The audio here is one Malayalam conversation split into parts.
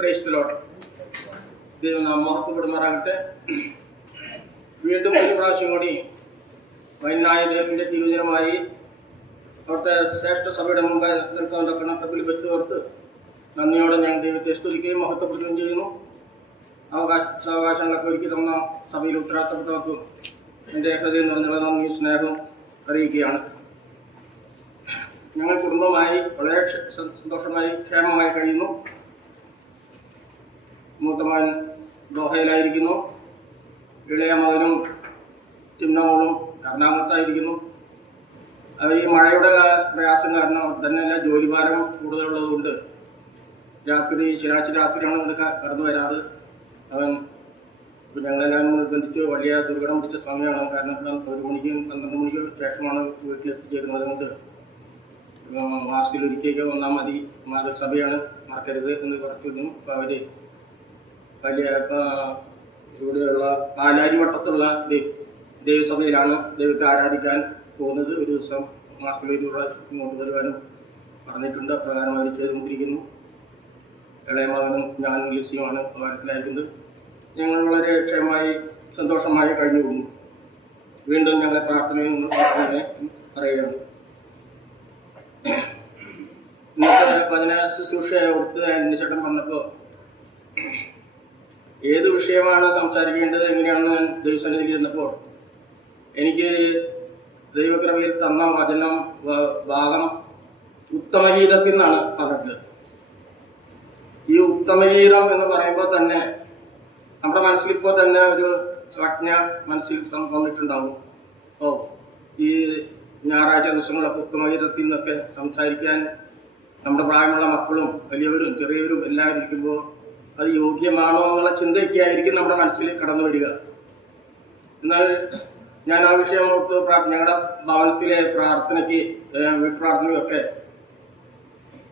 Praise the Lord. ദൈവം നാം മഹത്വപ്പെടുമാറാകട്ടെ. വീണ്ടും ഒരു പ്രാവശ്യം കൂടി വൈനായ ദൈവത്തിൻ്റെ തിരുവചനമായി അവിടുത്തെ ശ്രേഷ്ഠ സഭയുടെ മുമ്പായി നിൽക്കാൻ തക്കണം കപ്പിൽ വെച്ച് ഓർത്ത് നന്ദിയോടെ ഞാൻ ദൈവത്തെ സ്തുതിക്കുകയും മഹത്വപ്പെടുത്തുകയും ചെയ്യുന്നു. അവകാശങ്ങളൊക്കെ ഒരുക്കി തന്ന സഭയിൽ ഉത്തരവാദിത്തപ്പെട്ടവർക്കും എൻ്റെ ഹൃദയം നിറഞ്ഞുള്ള നന്ദി സ്നേഹവും അറിയിക്കുകയാണ്. ഞങ്ങൾ കുടുംബമായി വളരെ സന്തോഷമായി ക്ഷേമമായി കഴിയുന്നു. മൂത്തമകൻ ദോഹയിലായിരിക്കുന്നു. ഇളയ മകനും ചിന്നമോളും എറണാകുളത്തായിരിക്കുന്നു. അവർ ഈ മഴയുടെ പ്രയാസം കാരണം തന്നെയല്ല ജോലിഭാരം കൂടുതലുള്ളതുകൊണ്ട് ശനിയാഴ്ച രാത്രിയാണ് ഇവിടെ കടന്നു വരാറ്. അവൻ ഞങ്ങളെല്ലാവരും നിർബന്ധിച്ച് വലിയ ദുർഘടം പിടിച്ച സമയമാണ്. കാരണം 1 മണിക്കും 12 മണിക്കും ശേഷമാണ് വീട്ടിലെത്തിച്ചേരുന്നത് കൊണ്ട് മാസത്തിലൊരിക്കലേക്ക് വന്നാൽ മതി, മാതൃസഭയാണ്, മറക്കരുത് എന്ന് കുറച്ചിരുന്നു. അപ്പോൾ അവർ വലിയ ഇവിടെയുള്ള പാലാരി വട്ടത്തുള്ള ദൈവസഭയിലാണ് ദൈവത്തെ ആരാധിക്കാൻ പോകുന്നത്. ഒരു ദിവസം മാസത്തിലൊരു പ്രാവശ്യം ഇങ്ങോട്ട് വരുവാനും പറഞ്ഞിട്ടുണ്ട്. അപ്രകാരം അവർ ചെയ്തുകൊണ്ടിരിക്കുന്നു. ഇളയ മകനും ഞാനും ലിസിയുമാണ് വാരത്തിലായിരിക്കുന്നത്. ഞങ്ങൾ വളരെ ക്ഷേമമായി സന്തോഷമായി കഴിഞ്ഞു പോകുന്നു. വീണ്ടും ഞങ്ങളെ പ്രാർത്ഥനയും പറയുകയാണ്. ഇന്നത്തെ വചന ശുശ്രൂഷയെ ഓർത്ത് അന്വേഷണം പറഞ്ഞപ്പോൾ ഏത് വിഷയമാണ് സംസാരിക്കേണ്ടത് എങ്ങനെയാണെന്ന് ഞാൻ ദൈവസന്നിധിയിൽ ഇരുന്നപ്പോൾ എനിക്ക് ദൈവകൃപയിൽ തന്ന വചനം ഭാഗം ഉത്തമഗീതത്തിൽ നിന്നാണ് പറഞ്ഞത്. ഈ ഉത്തമഗീതം എന്ന് പറയുമ്പോൾ തന്നെ നമ്മുടെ മനസ്സിലിപ്പോൾ തന്നെ ഒരു ആജ്ഞ മനസ്സിൽ വന്നിട്ടുണ്ടാവും. ഈ ഞായറാഴ്ച ദിവസങ്ങളൊക്കെ ഉത്തമഗീതത്തിൽ നിന്നൊക്കെ സംസാരിക്കാൻ നമ്മുടെ പ്രായമുള്ള മക്കളും വലിയവരും ചെറിയവരും എല്ലാവരും ഇരിക്കുമ്പോൾ അത് യോഗ്യമാണോ എന്നുള്ള ചിന്തയൊക്കെ ആയിരിക്കും നമ്മുടെ മനസ്സിൽ കടന്നു വരിക. എന്നാൽ ഞാൻ ആ വിഷയം ഓർത്ത് ഞങ്ങളുടെ ഭവനത്തിലെ പ്രാർത്ഥനയ്ക്ക് പ്രാർത്ഥനയൊക്കെ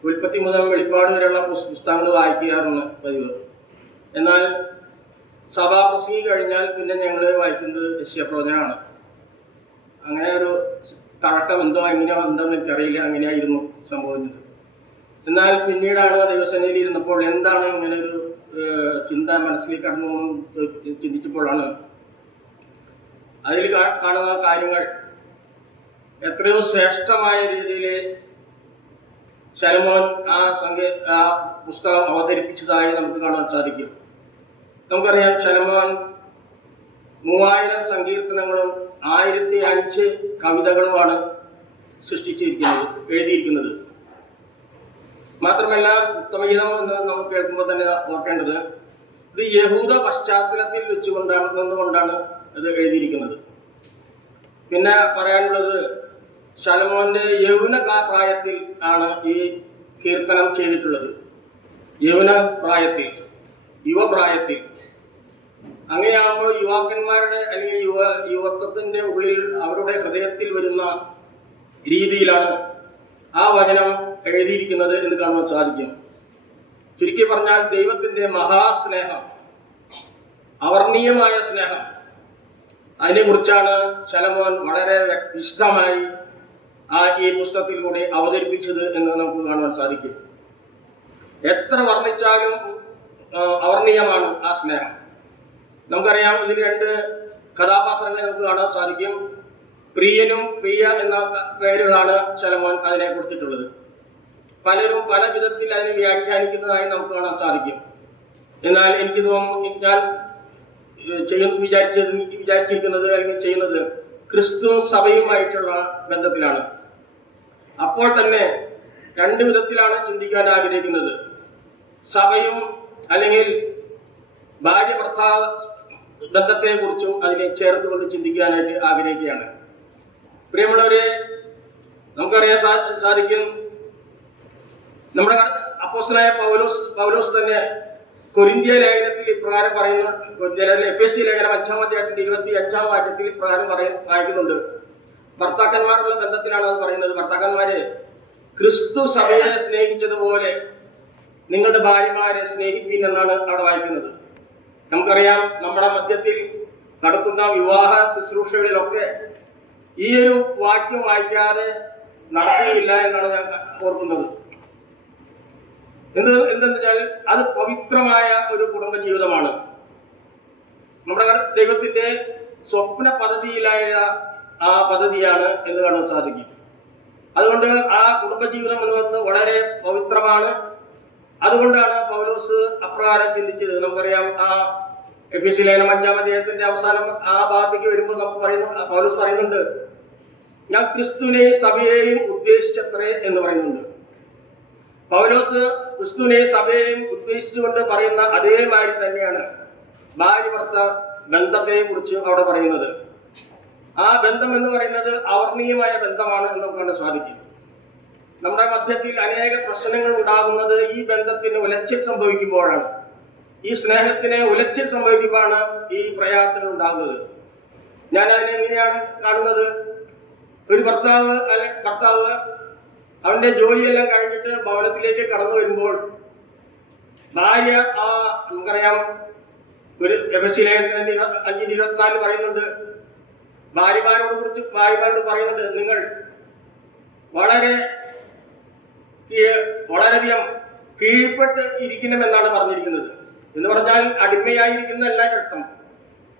ഉൽപ്പത്തി മുതൽ വെളിപ്പാട് വരെയുള്ള പുസ്തകങ്ങൾ വായിക്കാറുണ്ട് പതിവ്. എന്നാൽ സഭാപ്രസംഗി കഴിഞ്ഞാൽ പിന്നെ ഞങ്ങൾ വായിക്കുന്നത് യശയ്യാപ്രവചനമാണ്. അങ്ങനെ ഒരു തഴക്കം എങ്ങനെയോ എന്താണെന്ന് എനിക്കറിയില്ല, അങ്ങനെയായിരുന്നു സംഭവിച്ചത്. എന്നാൽ പിന്നീടാണ് ദൈവസന്നിധിയിൽ ഇരുന്നപ്പോൾ എന്താണ് ഇങ്ങനെ ഒരു ചിന്ത മനസ്സിലേക്ക് കടന്നു ചിന്തിച്ചപ്പോഴാണ് അതിൽ കാണുന്ന കാര്യങ്ങൾ എത്രയോ ശ്രേഷ്ഠമായ രീതിയിൽ ശലോമോൻ ആ പുസ്തകം അവതരിപ്പിച്ചതായി നമുക്ക് കാണാൻ സാധിക്കും. നമുക്കറിയാം, ശലോമോൻ 3000 സങ്കീർത്തനങ്ങളും 1005 കവിതകളുമാണ് എഴുതിയിരിക്കുന്നത്. മാത്രമല്ല ഉത്തമഗീതം എന്ന് നമുക്ക് കേൾക്കുമ്പോൾ തന്നെ ഓർക്കേണ്ടത് ഇത് യഹൂദ പശ്ചാത്തലത്തിൽ നിന്നുകൊണ്ടാണ് ഇത് എഴുതിയിരിക്കുന്നത്. പിന്നെ പറയാനുള്ളത് ശലോമോന്റെ യൗവന പ്രായത്തിൽ ആണ് ഈ കീർത്തനം ചെയ്തിട്ടുള്ളത്. യുവപ്രായത്തിൽ. അങ്ങനെയാകുമ്പോൾ യുവാക്കന്മാരുടെ അല്ലെങ്കിൽ യുവത്വത്തിന്റെ ഉള്ളിൽ അവരുടെ ഹൃദയത്തിൽ വരുന്ന രീതിയിലാണ് ആ വചനം എഴുതിയിരിക്കുന്നത് എന്ന് കാണുവാൻ സാധിക്കും. ചുരുക്കി പറഞ്ഞാൽ ദൈവത്തിന്റെ മഹാസ്നേഹം, അവർണ്ണീയമായ സ്നേഹം, അതിനെക്കുറിച്ചാണ് ശലോമോൻ വളരെ വിശദമായി ഈ പുസ്തകത്തിലൂടെ അവതരിപ്പിച്ചത് എന്ന് നമുക്ക് കാണുവാൻ സാധിക്കും. എത്ര വർണ്ണിച്ചാലും അവർണ്ണീയമാണ് ആ സ്നേഹം. നമുക്കറിയാം, ഇതിൽ 2 കഥാപാത്രങ്ങളെ നമുക്ക് കാണാൻ സാധിക്കും. പ്രിയനും പ്രിയ എന്ന പേരുകളാണ് ശലോമോൻ അതിനെ കൊടുത്തിട്ടുള്ളത്. പലരും പല വിധത്തിൽ അതിനെ വ്യാഖ്യാനിക്കുന്നതായി നമുക്ക് കാണാൻ സാധിക്കും. എന്നാൽ എനിക്ക് തോന്നുന്നു, ഞാൻ വിചാരിച്ചിരിക്കുന്നത് അല്ലെങ്കിൽ ചെയ്യുന്നത് ക്രിസ്തു സഭയുമായിട്ടുള്ള ബന്ധത്തിലാണ്. അപ്പോൾ തന്നെ 2 വിധത്തിലാണ് ചിന്തിക്കാൻ ആഗ്രഹിക്കുന്നത്. സഭയും അല്ലെങ്കിൽ ഭാര്യ ഭർത്താവ് ബന്ധത്തെ കുറിച്ചും അതിനെ ചേർത്തുകൊണ്ട് ചിന്തിക്കാനായിട്ട് ആഗ്രഹിക്കുകയാണ്. പ്രിയമുള്ളവരെ, നമുക്കറിയാൻ സാധിക്കും, നമ്മുടെ അപ്പോസ്തലനായ പൗലോസ് തന്നെ കൊരിന്ത്യ ലേഖനത്തിൽ ഇപ്രകാരം പറയുന്നു. എഫേസ്യ ലേഖനം 5-ാം അധ്യായത്തിന്റെ 25-ാം വാക്യത്തിൽ ഇപ്രകാരം വായിക്കുന്നുണ്ട്. ഭർത്താക്കന്മാരുള്ള ബന്ധത്തിലാണ് അത് പറയുന്നത്. ഭർത്താക്കന്മാരെ, ക്രിസ്തു സഭയെ സ്നേഹിച്ചതുപോലെ നിങ്ങളുടെ ഭാര്യമാരെ സ്നേഹിപ്പിൻ എന്നാണ് അവിടെ വായിക്കുന്നത്. നമുക്കറിയാം, നമ്മുടെ മധ്യത്തിൽ നടത്തുന്ന വിവാഹ ശുശ്രൂഷകളിലൊക്കെ ഈ ഒരു വാക്യം വായിക്കാതെ നടക്കുകയില്ല എന്നാണ് ഞാൻ ഓർക്കുന്നത്. എന്തെന്ന് വെച്ചാൽ അത് പവിത്രമായ ഒരു കുടുംബജീവിതമാണ്. നമ്മുടെ ദൈവത്തിന്റെ സ്വപ്ന പദ്ധതിയിലായ ആ പദ്ധതിയാണ് എന്ന് കാണാൻ സാധിക്കും. അതുകൊണ്ട് ആ കുടുംബജീവിതം എന്ന് പറയുന്നത് വളരെ പവിത്രമാണ്. അതുകൊണ്ടാണ് പൗലോസ് അപ്രകാരം ചിന്തിച്ചത്. നമുക്കറിയാം, ആ എഫെസ്യ ലേഖനം 5-ാം അധ്യായത്തിന്റെ അവസാനം ആ ഭാഗത്തേക്ക് വരുമ്പോൾ നമുക്ക് പൗലോസ് പറയുന്നുണ്ട്, ഞാൻ ക്രിസ്തുവിനെയും സഭയെയും ഉദ്ദേശിച്ചത്രേ എന്ന് പറയുന്നുണ്ട്. പൗലോസ് ക്രിസ്തുവിനെയും സഭയെയും ഉദ്ദേശിച്ചുകൊണ്ട് പറയുന്ന അതേമാതിരി തന്നെയാണ് ഭാര്യ ഭർത്താവ് ബന്ധത്തെ കുറിച്ച് അവിടെ പറയുന്നത്. ആ ബന്ധം എന്ന് പറയുന്നത് അവർണീയമായ ബന്ധമാണ് എന്ന് നമുക്ക് കാണാൻ സാധിക്കും. നമ്മുടെ മധ്യത്തിൽ അനേക പ്രശ്നങ്ങൾ ഉണ്ടാകുന്നത് ഈ ബന്ധത്തിന് ഉലച്ചിൽ സംഭവിക്കുമ്പോഴാണ്. ഈ സ്നേഹത്തിന് ഉലച്ചിൽ സംഭവിക്കുമ്പോഴാണ് ഈ പ്രയാസങ്ങൾ ഉണ്ടാകുന്നത്. ഞാൻ അതിനെ എങ്ങനെയാണ് കാണുന്നത്? ഒരു ഭർത്താവ് അവന്റെ ജോലിയെല്ലാം കഴിഞ്ഞിട്ട് ഭവനത്തിലേക്ക് കടന്നു വരുമ്പോൾ ഭാര്യ, നമുക്കറിയാം, ഒരു എഫെസ്യ ലേഖനത്തിന്റെ 5:24 പറയുന്നുണ്ട്, ഭാര്യമാരോട് പറയുന്നത്, നിങ്ങൾ വളരെയധികം കീഴ്പ്പെട്ട് ഇരിക്കണമെന്നാണ് പറഞ്ഞിരിക്കുന്നത്. എന്ന് പറഞ്ഞാൽ അടിമയായിരിക്കുന്നതല്ല അർത്ഥം,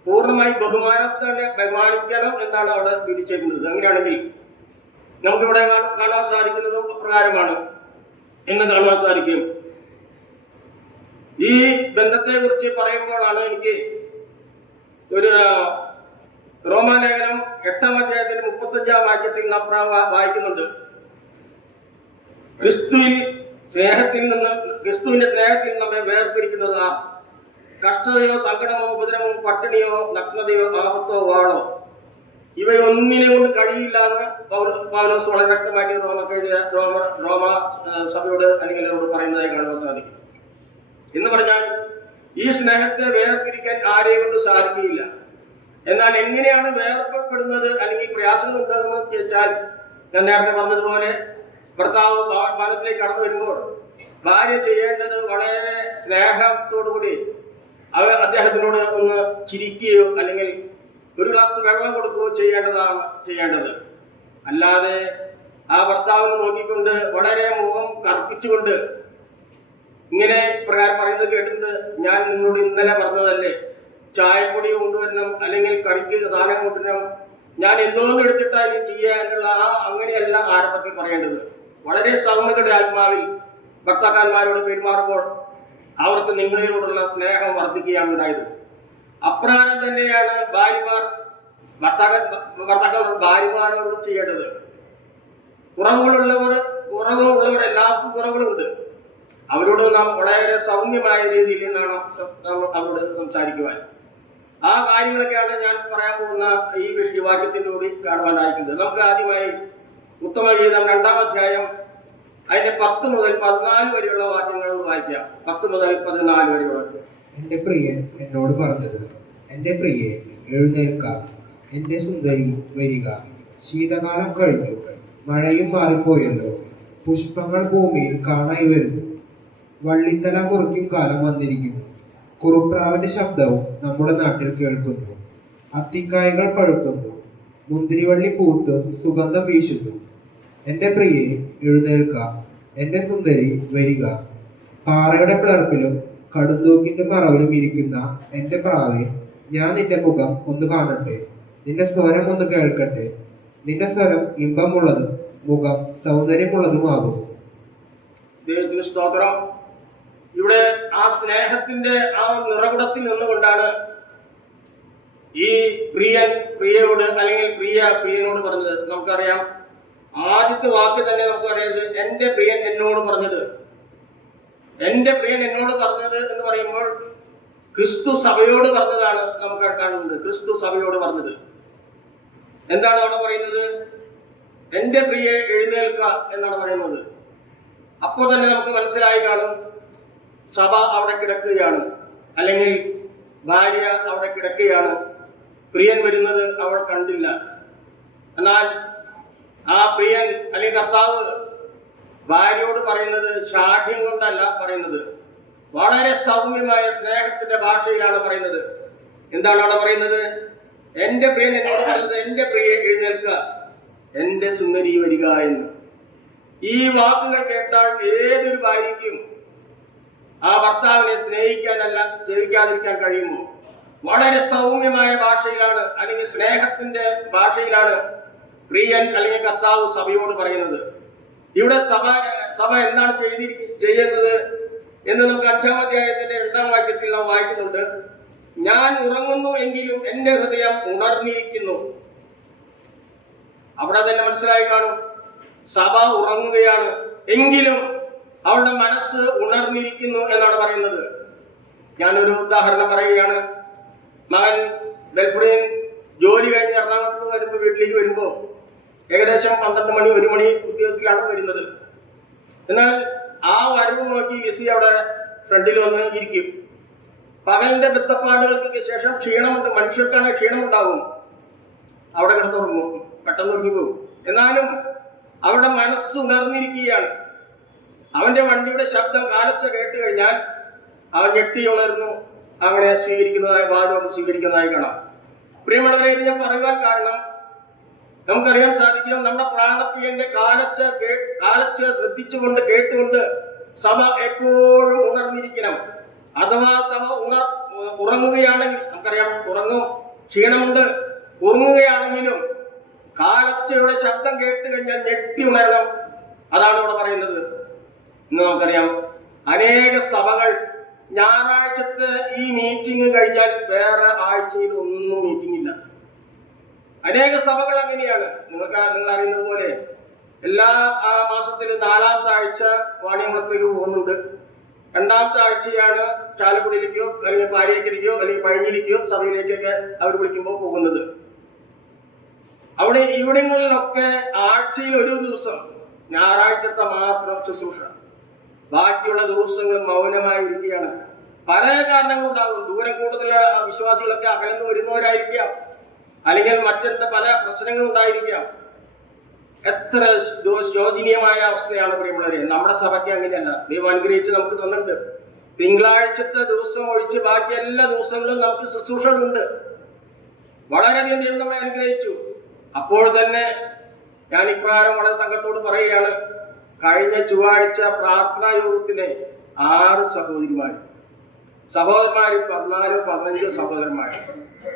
പൂർണ്ണമായി ബഹുമാനിക്കണം എന്നാണ് അവിടെ വിധിച്ചേക്കുന്നത്. അങ്ങനെയാണെങ്കിൽ നമുക്കിവിടെ കാണാൻ സാധിക്കുന്നതും അപ്രകാരമാണ് എന്ന് കാണുവാൻ സാധിക്കും. ഈ ബന്ധത്തെ കുറിച്ച് പറയുമ്പോഴാണ് എനിക്ക് ഒരു റോമാലേഖനം 8-ാം അധ്യായത്തിന്റെ 35-ാം വാക്യത്തിൽ നാം വായിക്കുന്നുണ്ട്, ക്രിസ്തുവിന്റെ സ്നേഹത്തിൽ നമ്മെ വേർപിരിക്കുന്നത് കഷ്ടതയോ സങ്കടമോ ഉപദ്രവമോ പട്ടിണിയോ നഗ്നതയോ ആപത്തോ വാളോ ഇവയൊന്നിനെ കൊണ്ട് കഴിയില്ല എന്ന് പൗലോസ് വളരെ വ്യക്തമാക്കി റോമ സഭയോട് അല്ലെങ്കിൽ അവരോട് പറയുന്നതായി കാണുവാൻ സാധിക്കും. എന്ന് പറഞ്ഞാൽ ഈ സ്നേഹത്തെ വേർപിരിക്കാൻ ആരെ കൊണ്ട് സാധിക്കുകയില്ല. എന്നാൽ എങ്ങനെയാണ് വേർപെടുന്നത് അല്ലെങ്കിൽ പ്രയാസങ്ങൾ ഉണ്ടാകുന്നത് ചോദിച്ചാൽ, ഞാൻ നേരത്തെ പറഞ്ഞതുപോലെ ഭർത്താവ് ഭവനത്തിലേക്ക് കടന്നു വരുമ്പോൾ ഭാര്യ ചെയ്യേണ്ടത് വളരെ സ്നേഹത്തോടുകൂടി അദ്ദേഹത്തിനോട് ഒന്ന് ചിരിക്കുകയോ അല്ലെങ്കിൽ ഒരു ഗ്ലാസ് വെള്ളം കൊടുക്കുകയോ ചെയ്യേണ്ടത്. അല്ലാതെ ആ ഭർത്താവിനെ നോക്കിക്കൊണ്ട് വളരെ മുഖം കറുപ്പിച്ചുകൊണ്ട് ഇങ്ങനെ പ്രകാരം പറയുന്നത് കേട്ടിട്ടുണ്ട്, ഞാൻ നിങ്ങളോട് ഇന്നലെ പറഞ്ഞതല്ലേ, ചായപ്പൊടി കൊണ്ടുവരണം അല്ലെങ്കിൽ കറിക്ക് സാധനം കൊണ്ടുവരണം, ഞാൻ എന്തോന്നും എടുത്തിട്ടാ ഇനി ചെയ്യാനുള്ള അങ്ങനെയല്ല ആരംഭത്തിൽ പറയേണ്ടത്. വളരെ സൗമ്യതയുടെ ആത്മാവിൽ ഭർത്താക്കന്മാരോട് പെരുമാറുമ്പോൾ അവർക്ക് നിങ്ങളിലോടുള്ള സ്നേഹം വർദ്ധിക്കുകയാണ് ഉണ്ടായത്. അപ്രകാരം തന്നെയാണ് ഭർത്താക്കന്മാർ ഭാര്യമാരോട് ചെയ്യേണ്ടത്. കുറവുള്ളവർ എല്ലാവർക്കും കുറവുകളുണ്ട്. അവരോട് നാം വളരെ സൗമ്യമായ രീതിയിൽ നിന്നാണ് അവരോട് സംസാരിക്കുവാൻ. ആ കാര്യങ്ങളൊക്കെയാണ് ഞാൻ പറയാൻ പോകുന്ന ഈ വാക്യത്തിന്റെ കൂടി കാണുവാനായിരിക്കുന്നത്. നമുക്ക് ആദ്യമായി ഉത്തമഗീതം 2-ാം അധ്യായം അതിന്റെ 10 മുതൽ 14 വരെയുള്ള വാക്യങ്ങൾ വായിക്കാം. 10 മുതൽ 14 വരെയുള്ള വാക്യം. എന്റെ പ്രിയൻ എന്നോട് പറഞ്ഞത്, എന്റെ പ്രിയെ എഴുന്നേൽക്ക, എന്റെ സുന്ദരി വരിക. ശീതകാലം കഴിഞ്ഞു, മഴയും മാറിപ്പോയല്ലോ, പുഷ്പങ്ങൾ ഭൂമിയിൽ കാണായി വരുന്നു, വള്ളിത്തല മുറിക്കും കാലം വന്നിരിക്കുന്നു. കുറുപ്രാവിന്റെ ശബ്ദവും നമ്മുടെ നാട്ടിൽ കേൾക്കുന്നു. അത്തിക്കായകൾ പഴുക്കുന്നു, മുന്തിരിവള്ളി പൂത്ത് സുഗന്ധം വീശുന്നു. എന്റെ പ്രിയെ എഴുന്നേൽക്ക, എന്റെ സുന്ദരി വരിക. പാറയുടെ പിളർപ്പിലും കടുന്തൂക്കിന്റെ മറവിലും ഇരിക്കുന്ന എന്റെ പ്രാവേ, ഞാൻ നിന്റെ മുഖം ഒന്ന് കാണട്ടെ, നിന്റെ സ്വരം ഒന്ന് കേൾക്കട്ടെ. നിന്റെ സ്വരം ഇമ്പമുള്ളതും മുഖം സൗന്ദര്യമുള്ളതുമാകുന്നു. ദൈവത്തിന് സ്തോത്രം. ഇവിടെ ആ സ്നേഹത്തിന്റെ ആ നിറകുടത്തിൽ നിന്നുകൊണ്ടാണ് ഈ പ്രിയയോട് അല്ലെങ്കിൽ പ്രിയനോട് പറഞ്ഞത്. നമുക്കറിയാം, ആദ്യത്തെ വാക്ക് തന്നെ നമുക്കറിയാം, എന്റെ പ്രിയൻ എന്നോട് പറഞ്ഞത്. എന്റെ പ്രിയൻ എന്നോട് പറഞ്ഞത് എന്ന് പറയുമ്പോൾ ക്രിസ്തു സഭയോട് പറഞ്ഞതാണ് നമുക്ക് കാണുന്നത്. ക്രിസ്തു സഭയോട് പറഞ്ഞത് എന്താണ് അവിടെ പറയുന്നത്? എന്റെ പ്രിയെ എഴുന്നേൽക്ക എന്നാണ് പറയുന്നത്. അപ്പോൾ തന്നെ നമുക്ക് മനസ്സിലായി കാണും, സഭ അവിടെ കിടക്കുകയാണ്, അല്ലെങ്കിൽ ഭാര്യ അവിടെ കിടക്കുകയാണ്. പ്രിയൻ വരുന്നത് അവൾ കണ്ടില്ല. എന്നാൽ ആ പ്രിയൻ അല്ലെങ്കിൽ കർത്താവ് ഭാര്യയോട് പറയുന്നത് ശാഠ്യം കൊണ്ടല്ല പറയുന്നത്, വളരെ സൗമ്യമായ സ്നേഹത്തിന്റെ ഭാഷയിലാണ് പറയുന്നത്. എന്താണ് അവിടെ പറയുന്നത്? എന്റെ പ്രിയൻ എന്നോട് പറയുന്നത്, എന്റെ പ്രിയെ എഴുന്നേൽക്ക, എന്റെ സുന്ദരി വരിക എന്ന്. ഈ വാക്കുകൾ കേട്ടാൽ ഏതൊരു ഭാര്യയ്ക്കും ആ ഭർത്താവിനെ സ്നേഹിക്കാനല്ല ജയിക്കാതിരിക്കാൻ കഴിയുമോ? വളരെ സൗമ്യമായ ഭാഷയിലാണ്, അല്ലെങ്കിൽ സ്നേഹത്തിന്റെ ഭാഷയിലാണ് പ്രിയൻ അല്ലെങ്കിൽ കർത്താവ് സഭയോട് പറയുന്നത്. ഇവിടെ സഭ എന്താണ് ചെയ്യുന്നത് എന്ന് നമുക്ക് 5-ാം അധ്യായത്തിന്റെ 2-ാം വാക്യത്തിൽ നാം വായിക്കുന്നുണ്ട്. ഞാൻ ഉറങ്ങുന്നു എങ്കിലും എന്റെ ഹൃദയം ഉണർന്നിരിക്കുന്നു. അവിടെ തന്നെ മനസ്സിലായി കാണും, സഭ ഉറങ്ങുകയാണ് എങ്കിലും അവളുടെ മനസ്സ് ഉണർന്നിരിക്കുന്നു എന്നാണ് പറയുന്നത്. ഞാനൊരു ഉദാഹരണം പറയുകയാണ്. മകൻ ഗൾഫിൽ ജോലി കഴിഞ്ഞ് എറണാകുളത്ത് വീട്ടിലേക്ക് വരുമ്പോൾ ഏകദേശം 12 മണി 1 മണി ഉദ്യോഗത്തിലാണ് വരുന്നത്. എന്നാൽ ആ വരവ് നോക്കി ലിസി അവിടെ ഫ്രണ്ടിൽ വന്ന് ഇരിക്കും. പകലിന്റെ ബന്ധപ്പാടുകൾക്ക് ശേഷം ക്ഷീണമുണ്ട്, മനുഷ്യർക്കാണ് ക്ഷീണമുണ്ടാകും, അവിടെ കിടന്നുറങ്ങും, പെട്ടെന്ന് ഉറങ്ങിപ്പോകും. എന്നാലും അവരുടെ മനസ്സ് ഉണർന്നിരിക്കുകയാണ്. അവന്റെ വണ്ടിയുടെ ശബ്ദം കാലച്ച കേട്ട് കഴിഞ്ഞാൽ അവൻ ഞെട്ടി ഉണർന്നു അങ്ങനെ സ്വീകരിക്കുന്നതായി കാണാം. പ്രിയമുള്ളവരെ, ഇത് ഞാൻ പറയുവാൻ കാരണം നമുക്കറിയാൻ സാധിക്കും, നമ്മുടെ പ്രാണപ്രിയന്റെ കാലച്ച ശ്രദ്ധിച്ചുകൊണ്ട് കേട്ടുകൊണ്ട് സഭ എപ്പോഴും ഉണർന്നിരിക്കണം. അഥവാ സഭ ഉറങ്ങുകയാണെങ്കിൽ, നമുക്കറിയാം ക്ഷീണമുണ്ട്, ഉറങ്ങുകയാണെങ്കിലും കാലച്ചയുടെ ശബ്ദം കേട്ട് കഴിഞ്ഞാൽ ഞെട്ടി ഉണരണം. അതാണ് ഇവിടെ പറയുന്നത്. ഇന്ന് നമുക്കറിയാം അനേക സഭകൾ ഞായറാഴ്ചത്തെ ഈ മീറ്റിംഗ് കഴിഞ്ഞാൽ വേറെ ആഴ്ചയിൽ ഒന്നും മീറ്റിംഗ് ഇല്ല. അനേക സഭകൾ അങ്ങനെയാണ്. നിങ്ങൾ അറിയുന്നത് പോലെ എല്ലാ മാസത്തിലും 4-ാമത്തെ ആഴ്ച വാണിയംകുളത്തേക്ക് പോകുന്നുണ്ട്. 2-ാമത്തെ ആഴ്ചയാണ് ചാലക്കുടിയിലേക്കോ അല്ലെങ്കിൽ പാരിയേക്കരയ്ക്കോ അല്ലെങ്കിൽ പഴഞ്ഞിലേക്കോ സഭയിലേക്കൊക്കെ അവർ വിളിക്കുമ്പോൾ പോകുന്നത്. ഇവിടങ്ങളിലൊക്കെ ആഴ്ചയിൽ ഒരു ദിവസം ഞായറാഴ്ചത്തെ മാത്രം ശുശ്രൂഷ, ബാക്കിയുള്ള ദിവസങ്ങൾ മൗനമായിരിക്കുകയാണ്. പല കാരണങ്ങളുണ്ടാകും. ദൂരം കൂടുതൽ വിശ്വാസികളൊക്കെ അകലെന്ന് വരുന്നവരായിരിക്കാം, അല്ലെങ്കിൽ മറ്റെന്താ പല പ്രശ്നങ്ങൾ ഉണ്ടായിരിക്കാം. എത്ര ശോചനീയമായ അവസ്ഥയാണ് പ്രിയമുള്ളവരെ. നമ്മുടെ സഭയ്ക്ക് അങ്ങനെയല്ല. ദൈവം അനുഗ്രഹിച്ച് നമുക്ക് തന്നിട്ടുണ്ട്. തിങ്കളാഴ്ചത്തെ ദിവസം ഒഴിച്ച് ബാക്കി എല്ലാ ദിവസങ്ങളും നമുക്ക് ശുശ്രൂഷകളുണ്ട്. വളരെയധികം ദൈവം നമ്മെ അനുഗ്രഹിച്ചു. അപ്പോൾ തന്നെ ഞാൻ ഇപ്രകാരം വളരെ സംഘത്തോട് പറയുകയാണ്, കഴിഞ്ഞ ചൊവ്വാഴ്ച പ്രാർത്ഥനാ യോഗത്തിന് 6 സഹോദരിമാര് 14-15 സഹോദരന്മാർ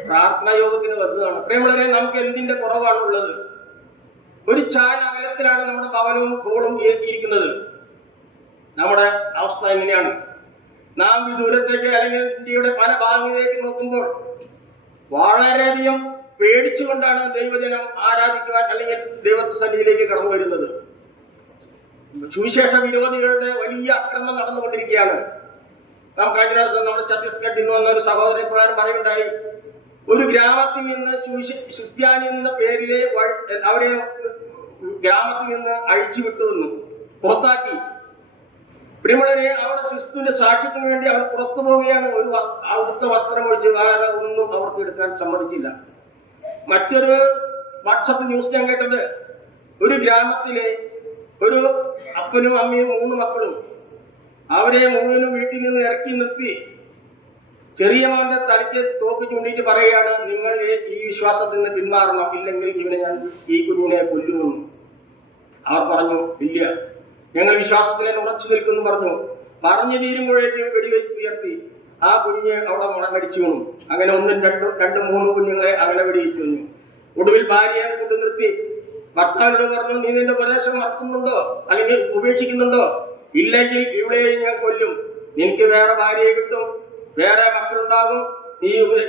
പ്രാർത്ഥനാ യോഗത്തിന് വന്നതാണ്. പ്രിയമുള്ളവരെ, നമുക്ക് എന്തിന്റെ കുറവാണുള്ളത്? ഒരു ചാൽ അകലത്തിലാണ് നമ്മുടെ ഭവനവും ഹോളും ഇരിക്കുന്നത്. നമ്മുടെ അവസ്ഥ എങ്ങനെയാണ്? നാം ഈ ദൂരത്തേക്ക് അല്ലെങ്കിൽ ഇന്ത്യയുടെ പല ഭാഗങ്ങളിലേക്ക് നോക്കുമ്പോൾ വളരെയധികം പേടിച്ചുകൊണ്ടാണ് ദൈവജനം ആരാധിക്കുവാൻ അല്ലെങ്കിൽ ദൈവത്തെ സന്നിധിയിലേക്ക് കടന്നു വരുന്നത്. സുവിശേഷ വിരോധികളുടെ വലിയ അക്രമം നടന്നുകൊണ്ടിരിക്കുകയാണ്. നാം കഴിഞ്ഞ ദിവസം നമ്മുടെ ഛത്തീസ്ഗഡിൽ നിന്ന് വന്ന ഒരു സഹോദരൻ പ്രകാരം പറയുണ്ടായി, ഒരു ഗ്രാമത്തിൽ നിന്ന് ക്രിസ്ത്യാനി എന്ന പേരിലെ അവരെ ഗ്രാമത്തിൽ നിന്ന് അഴിച്ചുവിട്ടുവെന്ന് പുറത്താക്കി. പ്രിയമുള്ളവരെ, അവരുടെ ക്രിസ്തുവിന്റെ സാക്ഷ്യത്തിന് വേണ്ടി അവർ പുറത്തു പോവുകയാണ്. അവിടുത്തെ വസ്ത്രം ഒഴിച്ച് വേറെ ഒന്നും അവർക്ക് എടുക്കാൻ സമ്മതിച്ചില്ല. മറ്റൊരു വാട്സപ്പ് ന്യൂസ് ഞാൻ കേട്ടത്, ഒരു ഗ്രാമത്തിലെ ഒരു അപ്പനും അമ്മയും 3 മക്കളും അവരെ മുഴുവനും വീട്ടിൽ നിന്ന് ഇറക്കി നിർത്തി ചെറിയ മകന്റെ തലയ്ക്ക് തോക്ക് ചൂണ്ടിയിട്ട് പറയുകയാണ്, നിങ്ങൾ ഈ വിശ്വാസത്തിൽ നിന്ന് പിന്മാറണം, ഇല്ലെങ്കിൽ ഈ കുഞ്ഞിനെ കൊല്ലുമെന്ന്. അവർ പറഞ്ഞു, ഇല്ല, ഞങ്ങൾ വിശ്വാസത്തിൽ ഉറച്ചു നിൽക്കുന്നു പറഞ്ഞു. പറഞ്ഞു തീരുമ്പോഴേക്കും വെടിവെച്ച് ഉയർത്തി ആ കുഞ്ഞ് അവിടെ മരിച്ചു വീണു. അങ്ങനെ 1, 2, 3 കുഞ്ഞുങ്ങളെ അങ്ങനെ വെടിവെച്ചു വന്നു. ഒടുവിൽ ഭാര്യയെ കൊണ്ടു നിർത്തി ഭർത്താവിനോട് പറഞ്ഞു, നീ നിന്റെ ഉപദേശം മറക്കുന്നുണ്ടോ അല്ലെങ്കിൽ ഉപേക്ഷിക്കുന്നുണ്ടോ? ഇല്ലെങ്കിൽ ഇവിടെ ഞാൻ കൊല്ലും, നിനക്ക് വേറെ ഭാര്യയെ കിട്ടും, വേറെ മക്കളുണ്ടാകും,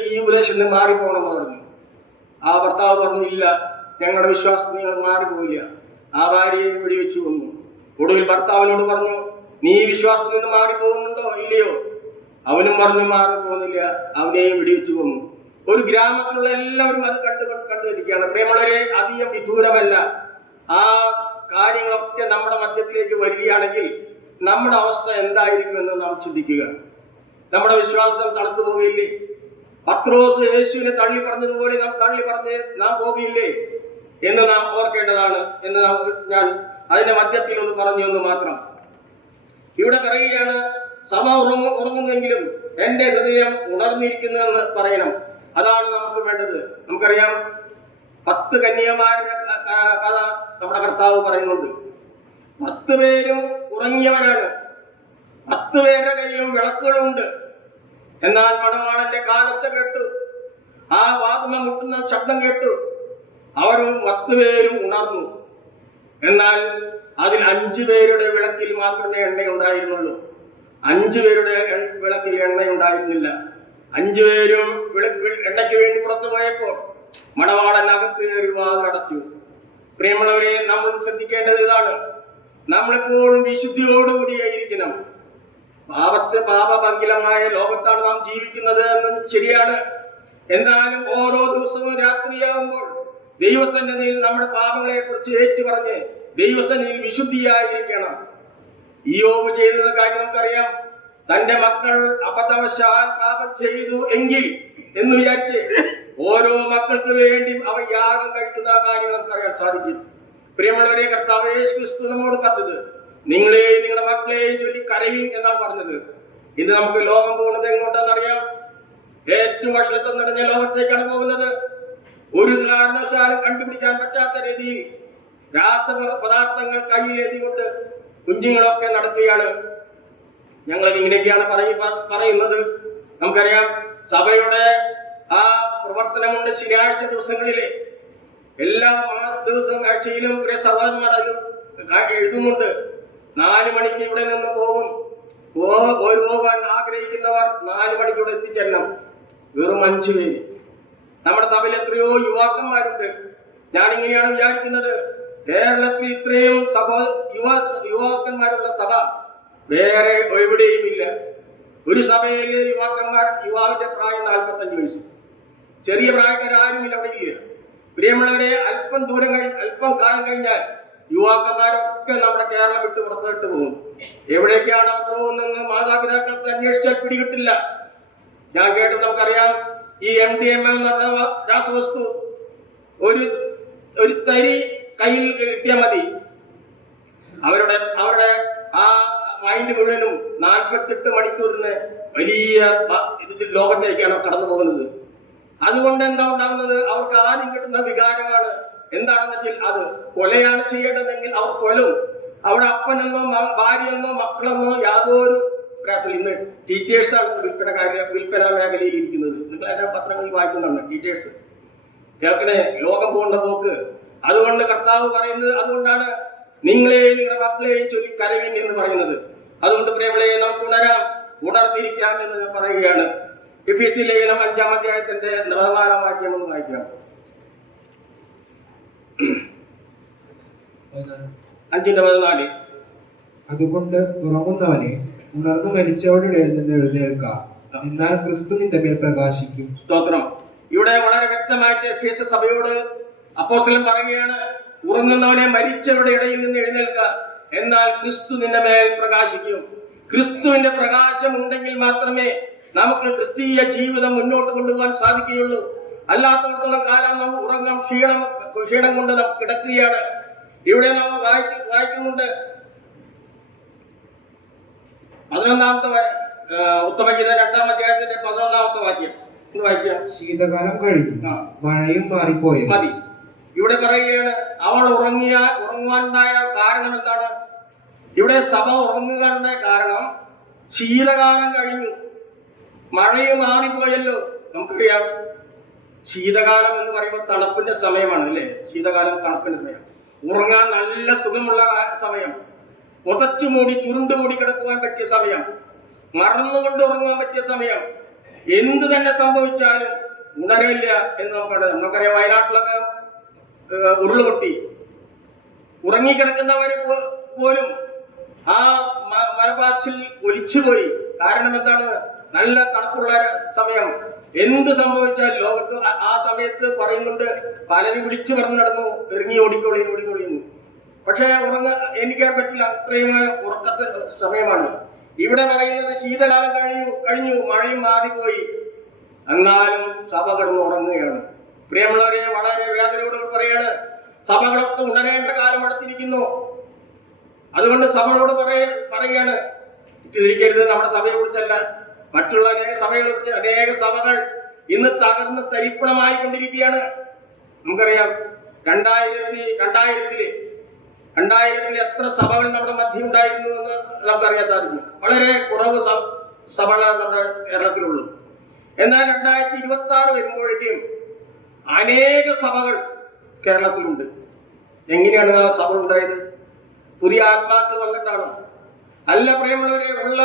ഈ ഉപദേശം മാറിപ്പോകണമെന്ന് പറഞ്ഞു. ആ ഭർത്താവ് പറഞ്ഞു, ഇല്ല, ഞങ്ങളുടെ വിശ്വാസം നിങ്ങൾ മാറിപ്പോയില്ല. ആ ഭാര്യയെ വെടിവെച്ചു കൊന്നു. ഒടുവിൽ ഭർത്താവിനോട് പറഞ്ഞു, നീ വിശ്വാസത്തിൽ നിന്ന് മാറിപ്പോകുന്നുണ്ടോ ഇല്ലയോ? അവനും പറഞ്ഞു, മാറിപ്പോകുന്നില്ല. അവനെയും വെടിവെച്ചു കൊന്നു. ഒരു ഗ്രാമത്തിലുള്ള എല്ലാവരും അത് കണ്ടുവരികയാണ്. പ്രിയമുള്ളവരെ, അധികം വിദൂരമല്ല. ആ കാര്യങ്ങളൊക്കെ നമ്മുടെ മധ്യത്തിലേക്ക് വരികയാണെങ്കിൽ നമ്മുടെ അവസ്ഥ എന്തായിരിക്കുമെന്ന് നാം ചിന്തിക്കുക. നമ്മുടെ വിശ്വാസം തളർത്തു പോകില്ലേ? പത്രോസ് യേശുവിനെ തള്ളി പറഞ്ഞതുപോലെ നാം പോകില്ലേ എന്ന് നാം ഓർക്കേണ്ടതാണ് എന്ന് ഞാൻ അതിന്റെ മധ്യത്തിൽ ഒന്ന് പറഞ്ഞു എന്ന് മാത്രം. ഇവിടെ പറയുകയാണ്, സഭ ഉറങ്ങുന്നെങ്കിലും എന്റെ ഹൃദയം ഉണർന്നിരിക്കുന്നു എന്ന് പറയണം. അതാണ് നമുക്ക് വേണ്ടത്. നമുക്കറിയാം 10 കന്യകമാരുടെ കഥ നമ്മുടെ കർത്താവ് പറയുന്നുണ്ട്. 10 പേരും ഉറങ്ങിയവരാണ്. 10 പേരുടെ കയ്യിലും വിളക്കുകളുണ്ട്. എന്നാൽ മണവാളന്റെ കാലൊച്ച കേട്ടു, ആ വാതിമ മുട്ടുന്ന ശബ്ദം കേട്ടു. അവർ 10 പേരും ഉണർന്നു. എന്നാൽ അതിൽ 5 പേരുടെ വിളക്കിൽ മാത്രമേ എണ്ണയുണ്ടായിരുന്നുള്ളൂ. 5 പേരുടെ വിളക്കിൽ എണ്ണയുണ്ടായിരുന്നില്ല. 5 പേരും എണ്ണയ്ക്ക് വേണ്ടി പുറത്തു പോയപ്പോൾ മണവാളൻ അകത്ത് കയറി വാതിലടച്ചു. പ്രിയമുള്ളവരെ, നമ്മൾ ശ്രദ്ധിക്കേണ്ടത് ഇതാണ്. നമ്മളെപ്പോഴും വിശുദ്ധിയോടുകൂടിയായിരിക്കണം. പാപഭംഗിലമായ ലോകത്താണ് നാം ജീവിക്കുന്നത് എന്ന് ശരിയാണ്. എന്നാലും ഓരോ ദിവസവും രാത്രിയാകുമ്പോൾ ദൈവസന്നിധിയിൽ നമ്മുടെ പാപങ്ങളെ കുറിച്ച് ഏറ്റുപറഞ്ഞ് ദൈവസന്നിധിയിൽ വിശുദ്ധിയായിരിക്കണം. ഇയ്യോബ് ചെയ്യുന്ന കാര്യം നമുക്കറിയാം. തന്റെ മക്കൾ അബദ്ധവശാൽ പാപം ചെയ്തു എങ്കിൽ എന്ന് വിചാരിച്ച് ഓരോ മക്കൾക്ക് വേണ്ടി അവൻ യാഗം കഴിക്കുന്ന കാര്യം നമുക്കറിയാൻ സാധിക്കും. പ്രിയമുള്ളവരെ, കർത്താവ് യേശു ക്രിസ്തു നമ്മോട് പറഞ്ഞത് നിങ്ങളെയും നിങ്ങളുടെ മക്കളെയും ചൊല്ലി കരയും എന്നാണ് പറഞ്ഞത്. ഇത് നമുക്ക് ലോകം പോകുന്നത് എങ്ങോട്ടാണെന്നറിയാം. ഏറ്റവും വഷളത്വം നിറഞ്ഞ ലോകത്തേക്കാണ് പോകുന്നത്. ഒരു കാരണവശാലും കണ്ടുപിടിക്കാൻ പറ്റാത്ത രീതിയിൽ രാസപദാർത്ഥങ്ങൾ കയ്യിലേന്തിക്കൊണ്ട് കുഞ്ഞുങ്ങളൊക്കെ നടക്കുകയാണ്. ഞങ്ങൾ ഇങ്ങനെയൊക്കെയാണ് പറയുന്നത്. നമുക്കറിയാം, സഭയുടെ ആ പ്രവർത്തനമുണ്ട്. ശനിയാഴ്ച ദിവസങ്ങളിലെ എല്ലാ ദിവസവും ആഴ്ചയിലും സഹോദരന്മാർ എഴുതുന്നുണ്ട്. 4 മണിക്ക് ഇവിടെ നിന്ന് പോകും. പോകാൻ ആഗ്രഹിക്കുന്നവർ 4 മണിക്കൂടെ എത്തിച്ചെല്ലണം. വെറും 5 പേര്. നമ്മുടെ സഭയിൽ എത്രയോ യുവാക്കന്മാരുണ്ട്. ഞാനിങ്ങനെയാണ് വിചാരിക്കുന്നത്, കേരളത്തിൽ ഇത്രയും യുവാക്കന്മാരുള്ള സഭ വേറെ എവിടെയും ഇല്ല. ഒരു സഭയിലെ യുവാവിന്റെ പ്രായം 45 വയസ്സ്. ചെറിയ പ്രായക്കാരും അവിടെ ഇല്ല. പ്രിയമുള്ളവരെ, അല്പം കാലം കഴിഞ്ഞാൽ യുവാക്കന്മാരൊക്കെ നമ്മുടെ കേരളം വിട്ട് പുറത്തോട്ട് പോകും. എവിടേക്കാണ് അവർ പോകുന്നതെന്ന് മാതാപിതാക്കൾക്ക് അന്വേഷിച്ചാൽ പിടികിട്ടില്ല. ഞാൻ കേട്ടു, നമുക്കറിയാം, ഈ MDMA എന്ന് പറഞ്ഞ രാസവസ്തു ഒരു തരി കയ്യിൽ കിട്ടിയാൽ മതി. അവരുടെ ആ മൈൻഡ് മുഴുവനും 48 മണിക്കൂറിന് വലിയ ലോകത്തേക്കാണ് കടന്നു പോകുന്നത്. അതുകൊണ്ട് എന്താ ഉണ്ടാകുന്നത്? അവർക്ക് ആദ്യം കിട്ടുന്ന വികാരമാണ് എന്താണെന്ന് വെച്ചാൽ അത് കൊലയാണ് ചെയ്യേണ്ടതെങ്കിൽ അവർ കൊല്ലും. അവിടെ അപ്പനെന്നോ ഭാര്യയെന്നോ മക്കളെന്നോ യാതൊരു ഇന്ന് ടീച്ചേഴ്സാണ് വിൽപ്പന മേഖലയിൽ ഇരിക്കുന്നത്. നിങ്ങൾ എന്റെ പത്രങ്ങളിൽ വായിക്കുന്നുണ്ട്. ടീച്ചേഴ്സ് കേൾക്കണേ, ലോകം പോകേണ്ട പോക്ക്. അതുകൊണ്ട് കർത്താവ് പറയുന്നത്, അതുകൊണ്ടാണ് നിങ്ങളെയും നിങ്ങളുടെ മക്കളെയും ചൊല്ലി കരവിൻ എന്ന് പറയുന്നത്. അതുകൊണ്ട് പ്രിയമുള്ളവരെ, നമുക്ക് ഉണർന്നിരിക്കാം എന്ന് പറയുകയാണ്. എഫെസ്യ ലേഖനം 5-ാം അധ്യായത്തിന്റെ 14-ാം വാക്യം ഒന്ന് വായിക്കാം. 5:14. അതുകൊണ്ട് ഉറങ്ങുന്നവനെ ഉണർന്നു മരിച്ചവരുടെ ഇടയിൽ നിന്ന് എഴുന്നേൽക്കാം, എന്നാൽ ക്രിസ്തു നിന്റെ മേൽ പ്രകാശിക്കും. സ്തോത്രം. ഇവിടെ വളരെ വ്യക്തമായിട്ട് എഫെസ്യ സഭയോട് അപ്പോസ്തലൻ പറയുകയാണ്, ഉറങ്ങുന്നവനെ മരിച്ചവരുടെ ഇടയിൽ നിന്ന് എഴുന്നേൽക്കുക, എന്നാൽ ക്രിസ്തു നിന്റെ മേൽ പ്രകാശിക്കും. ക്രിസ്തുവിന്റെ പ്രകാശം ഉണ്ടെങ്കിൽ മാത്രമേ നമുക്ക് ക്രിസ്തീയ ജീവിതം മുന്നോട്ട് കൊണ്ടുപോകാൻ സാധിക്കുകയുള്ളൂ. അല്ലാത്തവർക്കുള്ള കാലം നാം ഉറങ്ങാം, ക്ഷീണം കൊണ്ട് നാം കിടക്കുകയാണ്. ഇവിടെ നാം വായിക്കുന്നുണ്ട് 11-ാമത്തെ ഉത്തമഗീത 2-ാം അധ്യായത്തിന്റെ 11-ാമത്തെ വാക്യം വായിക്കാം. ശീതകാലം കഴിഞ്ഞു, മഴയും മാറിപ്പോയി മതി. ഇവിടെ പറയുകയാണ്, അവൾ ഉറങ്ങുവാനുണ്ടായ കാരണം എന്താണ്? ഇവിടെ സഭ ഉറങ്ങുവാനുണ്ടായ കാരണം ശീതകാലം കഴിഞ്ഞു, മഴയും മാറിപ്പോയല്ലോ. നമുക്കറിയാം, ശീതകാലം എന്ന് പറയുമ്പോൾ തണുപ്പിന്റെ സമയമാണ് അല്ലേ? ശീതകാലം തണുപ്പിന്റെ സമയം, ഉറങ്ങാൻ നല്ല സുഖമുള്ള സമയം, പുതച്ചു മൂടി ചുരുണ്ടുകൂടി കിടക്കുവാൻ പറ്റിയ സമയം, മറന്നുകൊണ്ട് ഉറങ്ങാൻ പറ്റിയ സമയം. എന്ത് തന്നെ സംഭവിച്ചാലും ഉണരില്ല എന്ന് നമുക്കറിയാം. വയനാട്ടിലൊക്കെ ഉരുളുപൊട്ടി, ഉറങ്ങിക്കിടക്കുന്നവര് പോലും ആ മലപാച്ചിൽ ഒലിച്ചുപോയി. കാരണം എന്താണ്? നല്ല തണുപ്പുള്ള സമയം. എന്ത് സംഭവിച്ചാൽ ലോകത്ത് ആ സമയത്ത് പറയുന്നുണ്ട്, പലരും വിളിച്ചു പറഞ്ഞു നടന്നു, ഇറങ്ങി ഓടിക്കൊള്ളിന്ന്. പക്ഷെ എണിക്കാൻ പറ്റില്ല, അത്രയും ഉറക്കത്തെ സമയമാണ്. ഇവിടെ പറയുന്നത് ശീതകാലം കഴിഞ്ഞു, മഴയും മാറിപ്പോയി, എന്നാലും സഭ കിടന്ന് ഉറങ്ങുകയാണ്. പ്രിയമുള്ളവരെ, വളരെ വേദനയോട് പറയാണ്, സഭകളൊക്കെ ഉണരേണ്ട കാലം അടുത്തിരിക്കുന്നു. അതുകൊണ്ട് സഭകളോട് പറയുകയാണ്, തിരിക്കരുത്. നമ്മുടെ സഭയെ കുറിച്ചല്ല, മറ്റുള്ള അനേക സഭകൾ ഇന്ന് തകർന്ന് തരിപ്പണമായി കൊണ്ടിരിക്കുകയാണ്. നമുക്കറിയാം, 2000-ല് 2000-ൽ എത്ര സഭകൾ നമ്മുടെ മധ്യം ഉണ്ടായിരുന്നു എന്ന് നമുക്കറിയാൻ സാധിക്കും. വളരെ കുറവ് സഭകൾ നമ്മുടെ കേരളത്തിലുള്ളൂ. എന്നാൽ 2026 വരുമ്പോഴേക്കും അനേക സഭകൾ കേരളത്തിലുണ്ട്. എങ്ങനെയാണ് ആ സഭ ഉണ്ടായത്? പുതിയ ആത്മാക്കൾ വന്നിട്ടാണോ? അല്ല പ്രിയമുള്ളവരെ, ഉള്ള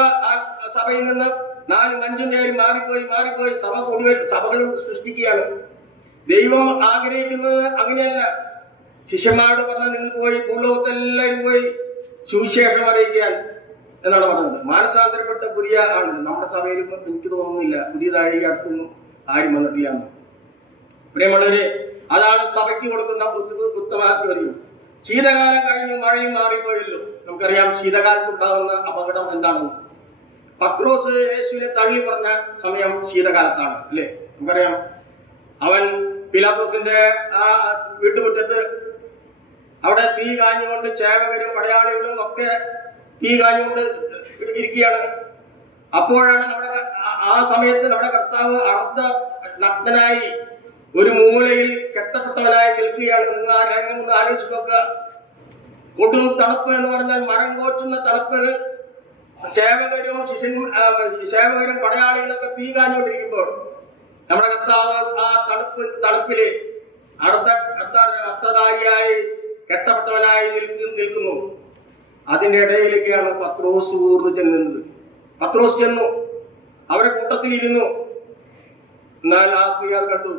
സഭയിൽ നിന്ന് 4-5 പേര് മാറിപ്പോയി സഭകൾ സൃഷ്ടിക്കുകയാണ്. ദൈവം ആഗ്രഹിക്കുന്നത് അങ്ങനെയല്ല. ശിഷ്യന്മാരോട് പറഞ്ഞാൽ നിങ്ങൾ പോയി ഭൂലോകത്തെല്ലാവരും പോയി സുവിശേഷം അറിയിക്കാൻ എന്നാണ് പറഞ്ഞത്. മാനസാന്തരപ്പെട്ട പുതിയ ആളുണ്ട് നമ്മുടെ സഭയിൽ. എനിക്ക് തോന്നുന്നില്ല പുതിയതായി അടുത്തൊന്നും ആരും വന്നിട്ടില്ല എന്ന്. പ്രിയമുള്ളവരെ, അതാണ് സഭയ്ക്ക് കൊടുക്കുന്ന ഉത്തരവാദിത്വം. ശീതകാലം കഴിഞ്ഞ് മഴയും മാറിപ്പോയല്ലോ. നമുക്കറിയാം ശീതകാലത്തുണ്ടാകുന്ന അപകടം എന്താണെന്ന്. പത്രോസ് യേശുവിനെ തള്ളി പറഞ്ഞ സമയം ശീതകാലത്താണ് അല്ലേ? നമുക്കറിയാം. അവൻ പിലാത്തോസിന്റെ ആ വീട്ടുമുറ്റത്ത് അവിടെ തീ കാഞ്ഞുകൊണ്ട് ചേവകരും പടയാളികളും ഒക്കെ തീ കാഞ്ഞുകൊണ്ട് ഇരിക്കുകയാണ്. അപ്പോഴാണ് ആ സമയത്ത് നമ്മുടെ കർത്താവ് അർദ്ധ നഗ്നനായി ഒരു മൂലയിൽ കെട്ടപ്പെട്ടവനായി നിൽക്കുകയാണ്. നിങ്ങൾ ആ രംഗം ഒന്ന് ആലോചിച്ച് നോക്കുക. കൊടും തണുപ്പ് എന്ന് പറഞ്ഞാൽ മരം കോച്ചുന്ന തണുപ്പ്. സേവകരും പടയാളികളൊക്കെ തീ കാഞ്ഞുകൊണ്ടിരിക്കുമ്പോൾ നമ്മുടെ കർത്താവ് ആ തണുപ്പില് വസ്ത്രധാരിയായി കെട്ടപ്പെട്ടവനായി നിൽക്കുന്നു. അതിന്റെ ഇടയിലേക്കാണ് പത്രോസ് ഊർന്നു ചെല്ലുന്നത്. പത്രോസ് ചെന്നു, അവരെ കൂട്ടത്തിൽ ഇരുന്നു. എന്നാൽ ആ സ്ത്രീ അത് കണ്ടു.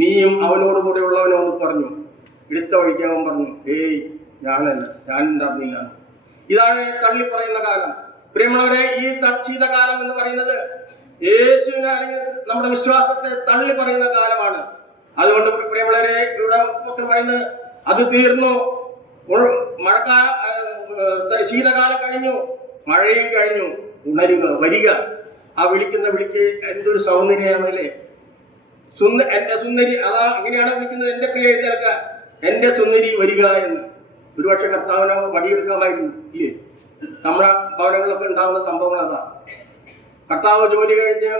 നീയും അവനോട് കൂടെ ഉള്ളവനോ എന്ന് പറഞ്ഞു. എടുത്ത വഴിക്കാവൻ പറഞ്ഞു, ഏയ് ഞാനല്ല, ഞാൻ ഉണ്ടായിരുന്നില്ല. ഇതാണ് തള്ളി പറയുന്ന കാലം. പ്രിയമുള്ളവരെ, ഈ ശീതകാലം എന്ന് പറയുന്നത് യേശുവിനെ അല്ലെങ്കിൽ നമ്മുടെ വിശ്വാസത്തെ തള്ളി പറയുന്ന കാലമാണ്. അതുകൊണ്ട് പ്രിയമുള്ളവരെ, ഇവിടെ അപ്പോസ്തലൻ പറയുന്നത് അത് തീർന്നു, ശീതകാലം കഴിഞ്ഞു, മഴയും കഴിഞ്ഞു, ഉണരുക, വരിക. ആ വിളിക്കുന്ന വിളിക്ക് എന്തൊരു സൗന്ദര്യമാണ് അല്ലേ? എന്റെ സുന്ദരി, അതാ അങ്ങനെയാണ് വിളിക്കുന്നത്. എന്റെ പ്രിയ എഴുന്നേൽക്ക, എന്റെ സുന്ദരി വരിക എന്ന്. ഒരുപക്ഷെ കർത്താവിനോ വടിയെടുക്കാമായിരുന്നു ഇല്ലേ? നമ്മുടെ ഭവനങ്ങളിലൊക്കെ ഉണ്ടാകുന്ന സംഭവങ്ങൾ അതാ. ഭർത്താവ് ജോലി കഴിഞ്ഞ്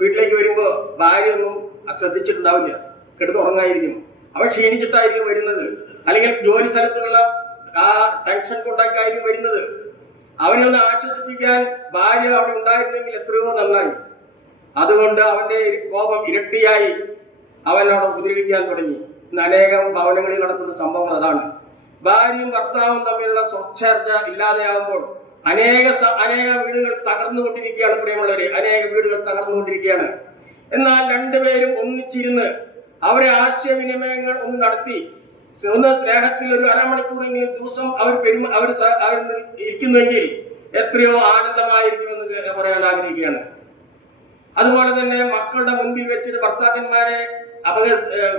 വീട്ടിലേക്ക് വരുമ്പോ ഭാര്യ ഒന്നും ശ്രദ്ധിച്ചിട്ടുണ്ടാവില്ല, കിടന്നുറങ്ങായിരിക്കും. അവൻ ക്ഷീണിച്ചിട്ടായിരിക്കും വരുന്നത്, അല്ലെങ്കിൽ ജോലി സ്ഥലത്തുള്ള ആ ടെൻഷൻ കൊണ്ടൊക്കെയായിരിക്കും വരുന്നത്. അവനെ ഒന്ന് ആശ്വസിപ്പിക്കാൻ ഭാര്യ അവിടെ ഉണ്ടായിരുന്നെങ്കിൽ എത്രയോ നന്നായി. അതുകൊണ്ട് അവന്റെ കോപം ഇരട്ടിയായി അവൻ അവിടെ ഉപദ്രവിക്കാൻ തുടങ്ങി. ഇന്ന് അനേകം ഭവനങ്ങളിൽ നടത്തുന്ന സംഭവം അതാണ്. ഭാര്യയും ഭർത്താവും തമ്മിലുള്ള സ്വച്ഛർച്ച ഇല്ലാതെയാകുമ്പോൾ അനേക വീടുകൾ തകർന്നുകൊണ്ടിരിക്കുകയാണ്. പ്രിയമുള്ളവരെ, അനേക വീടുകൾ തകർന്നുകൊണ്ടിരിക്കുകയാണ്. എന്നാൽ രണ്ടുപേരും ഒന്നിച്ചിരുന്ന് അവരെ ആശയവിനിമയങ്ങൾ ഒന്ന് നടത്തി ഒന്ന് സ്നേഹത്തിൽ ഒരു അരമണിക്കൂറെങ്കിലും ദിവസം അവർ ഇരിക്കുന്നെങ്കിൽ എത്രയോ ആനന്ദമായിരിക്കുമെന്ന് പറയാൻ ആഗ്രഹിക്കുകയാണ്. അതുപോലെ തന്നെ മക്കളുടെ മുൻപിൽ വെച്ചിട്ട് ഭർത്താക്കന്മാരെ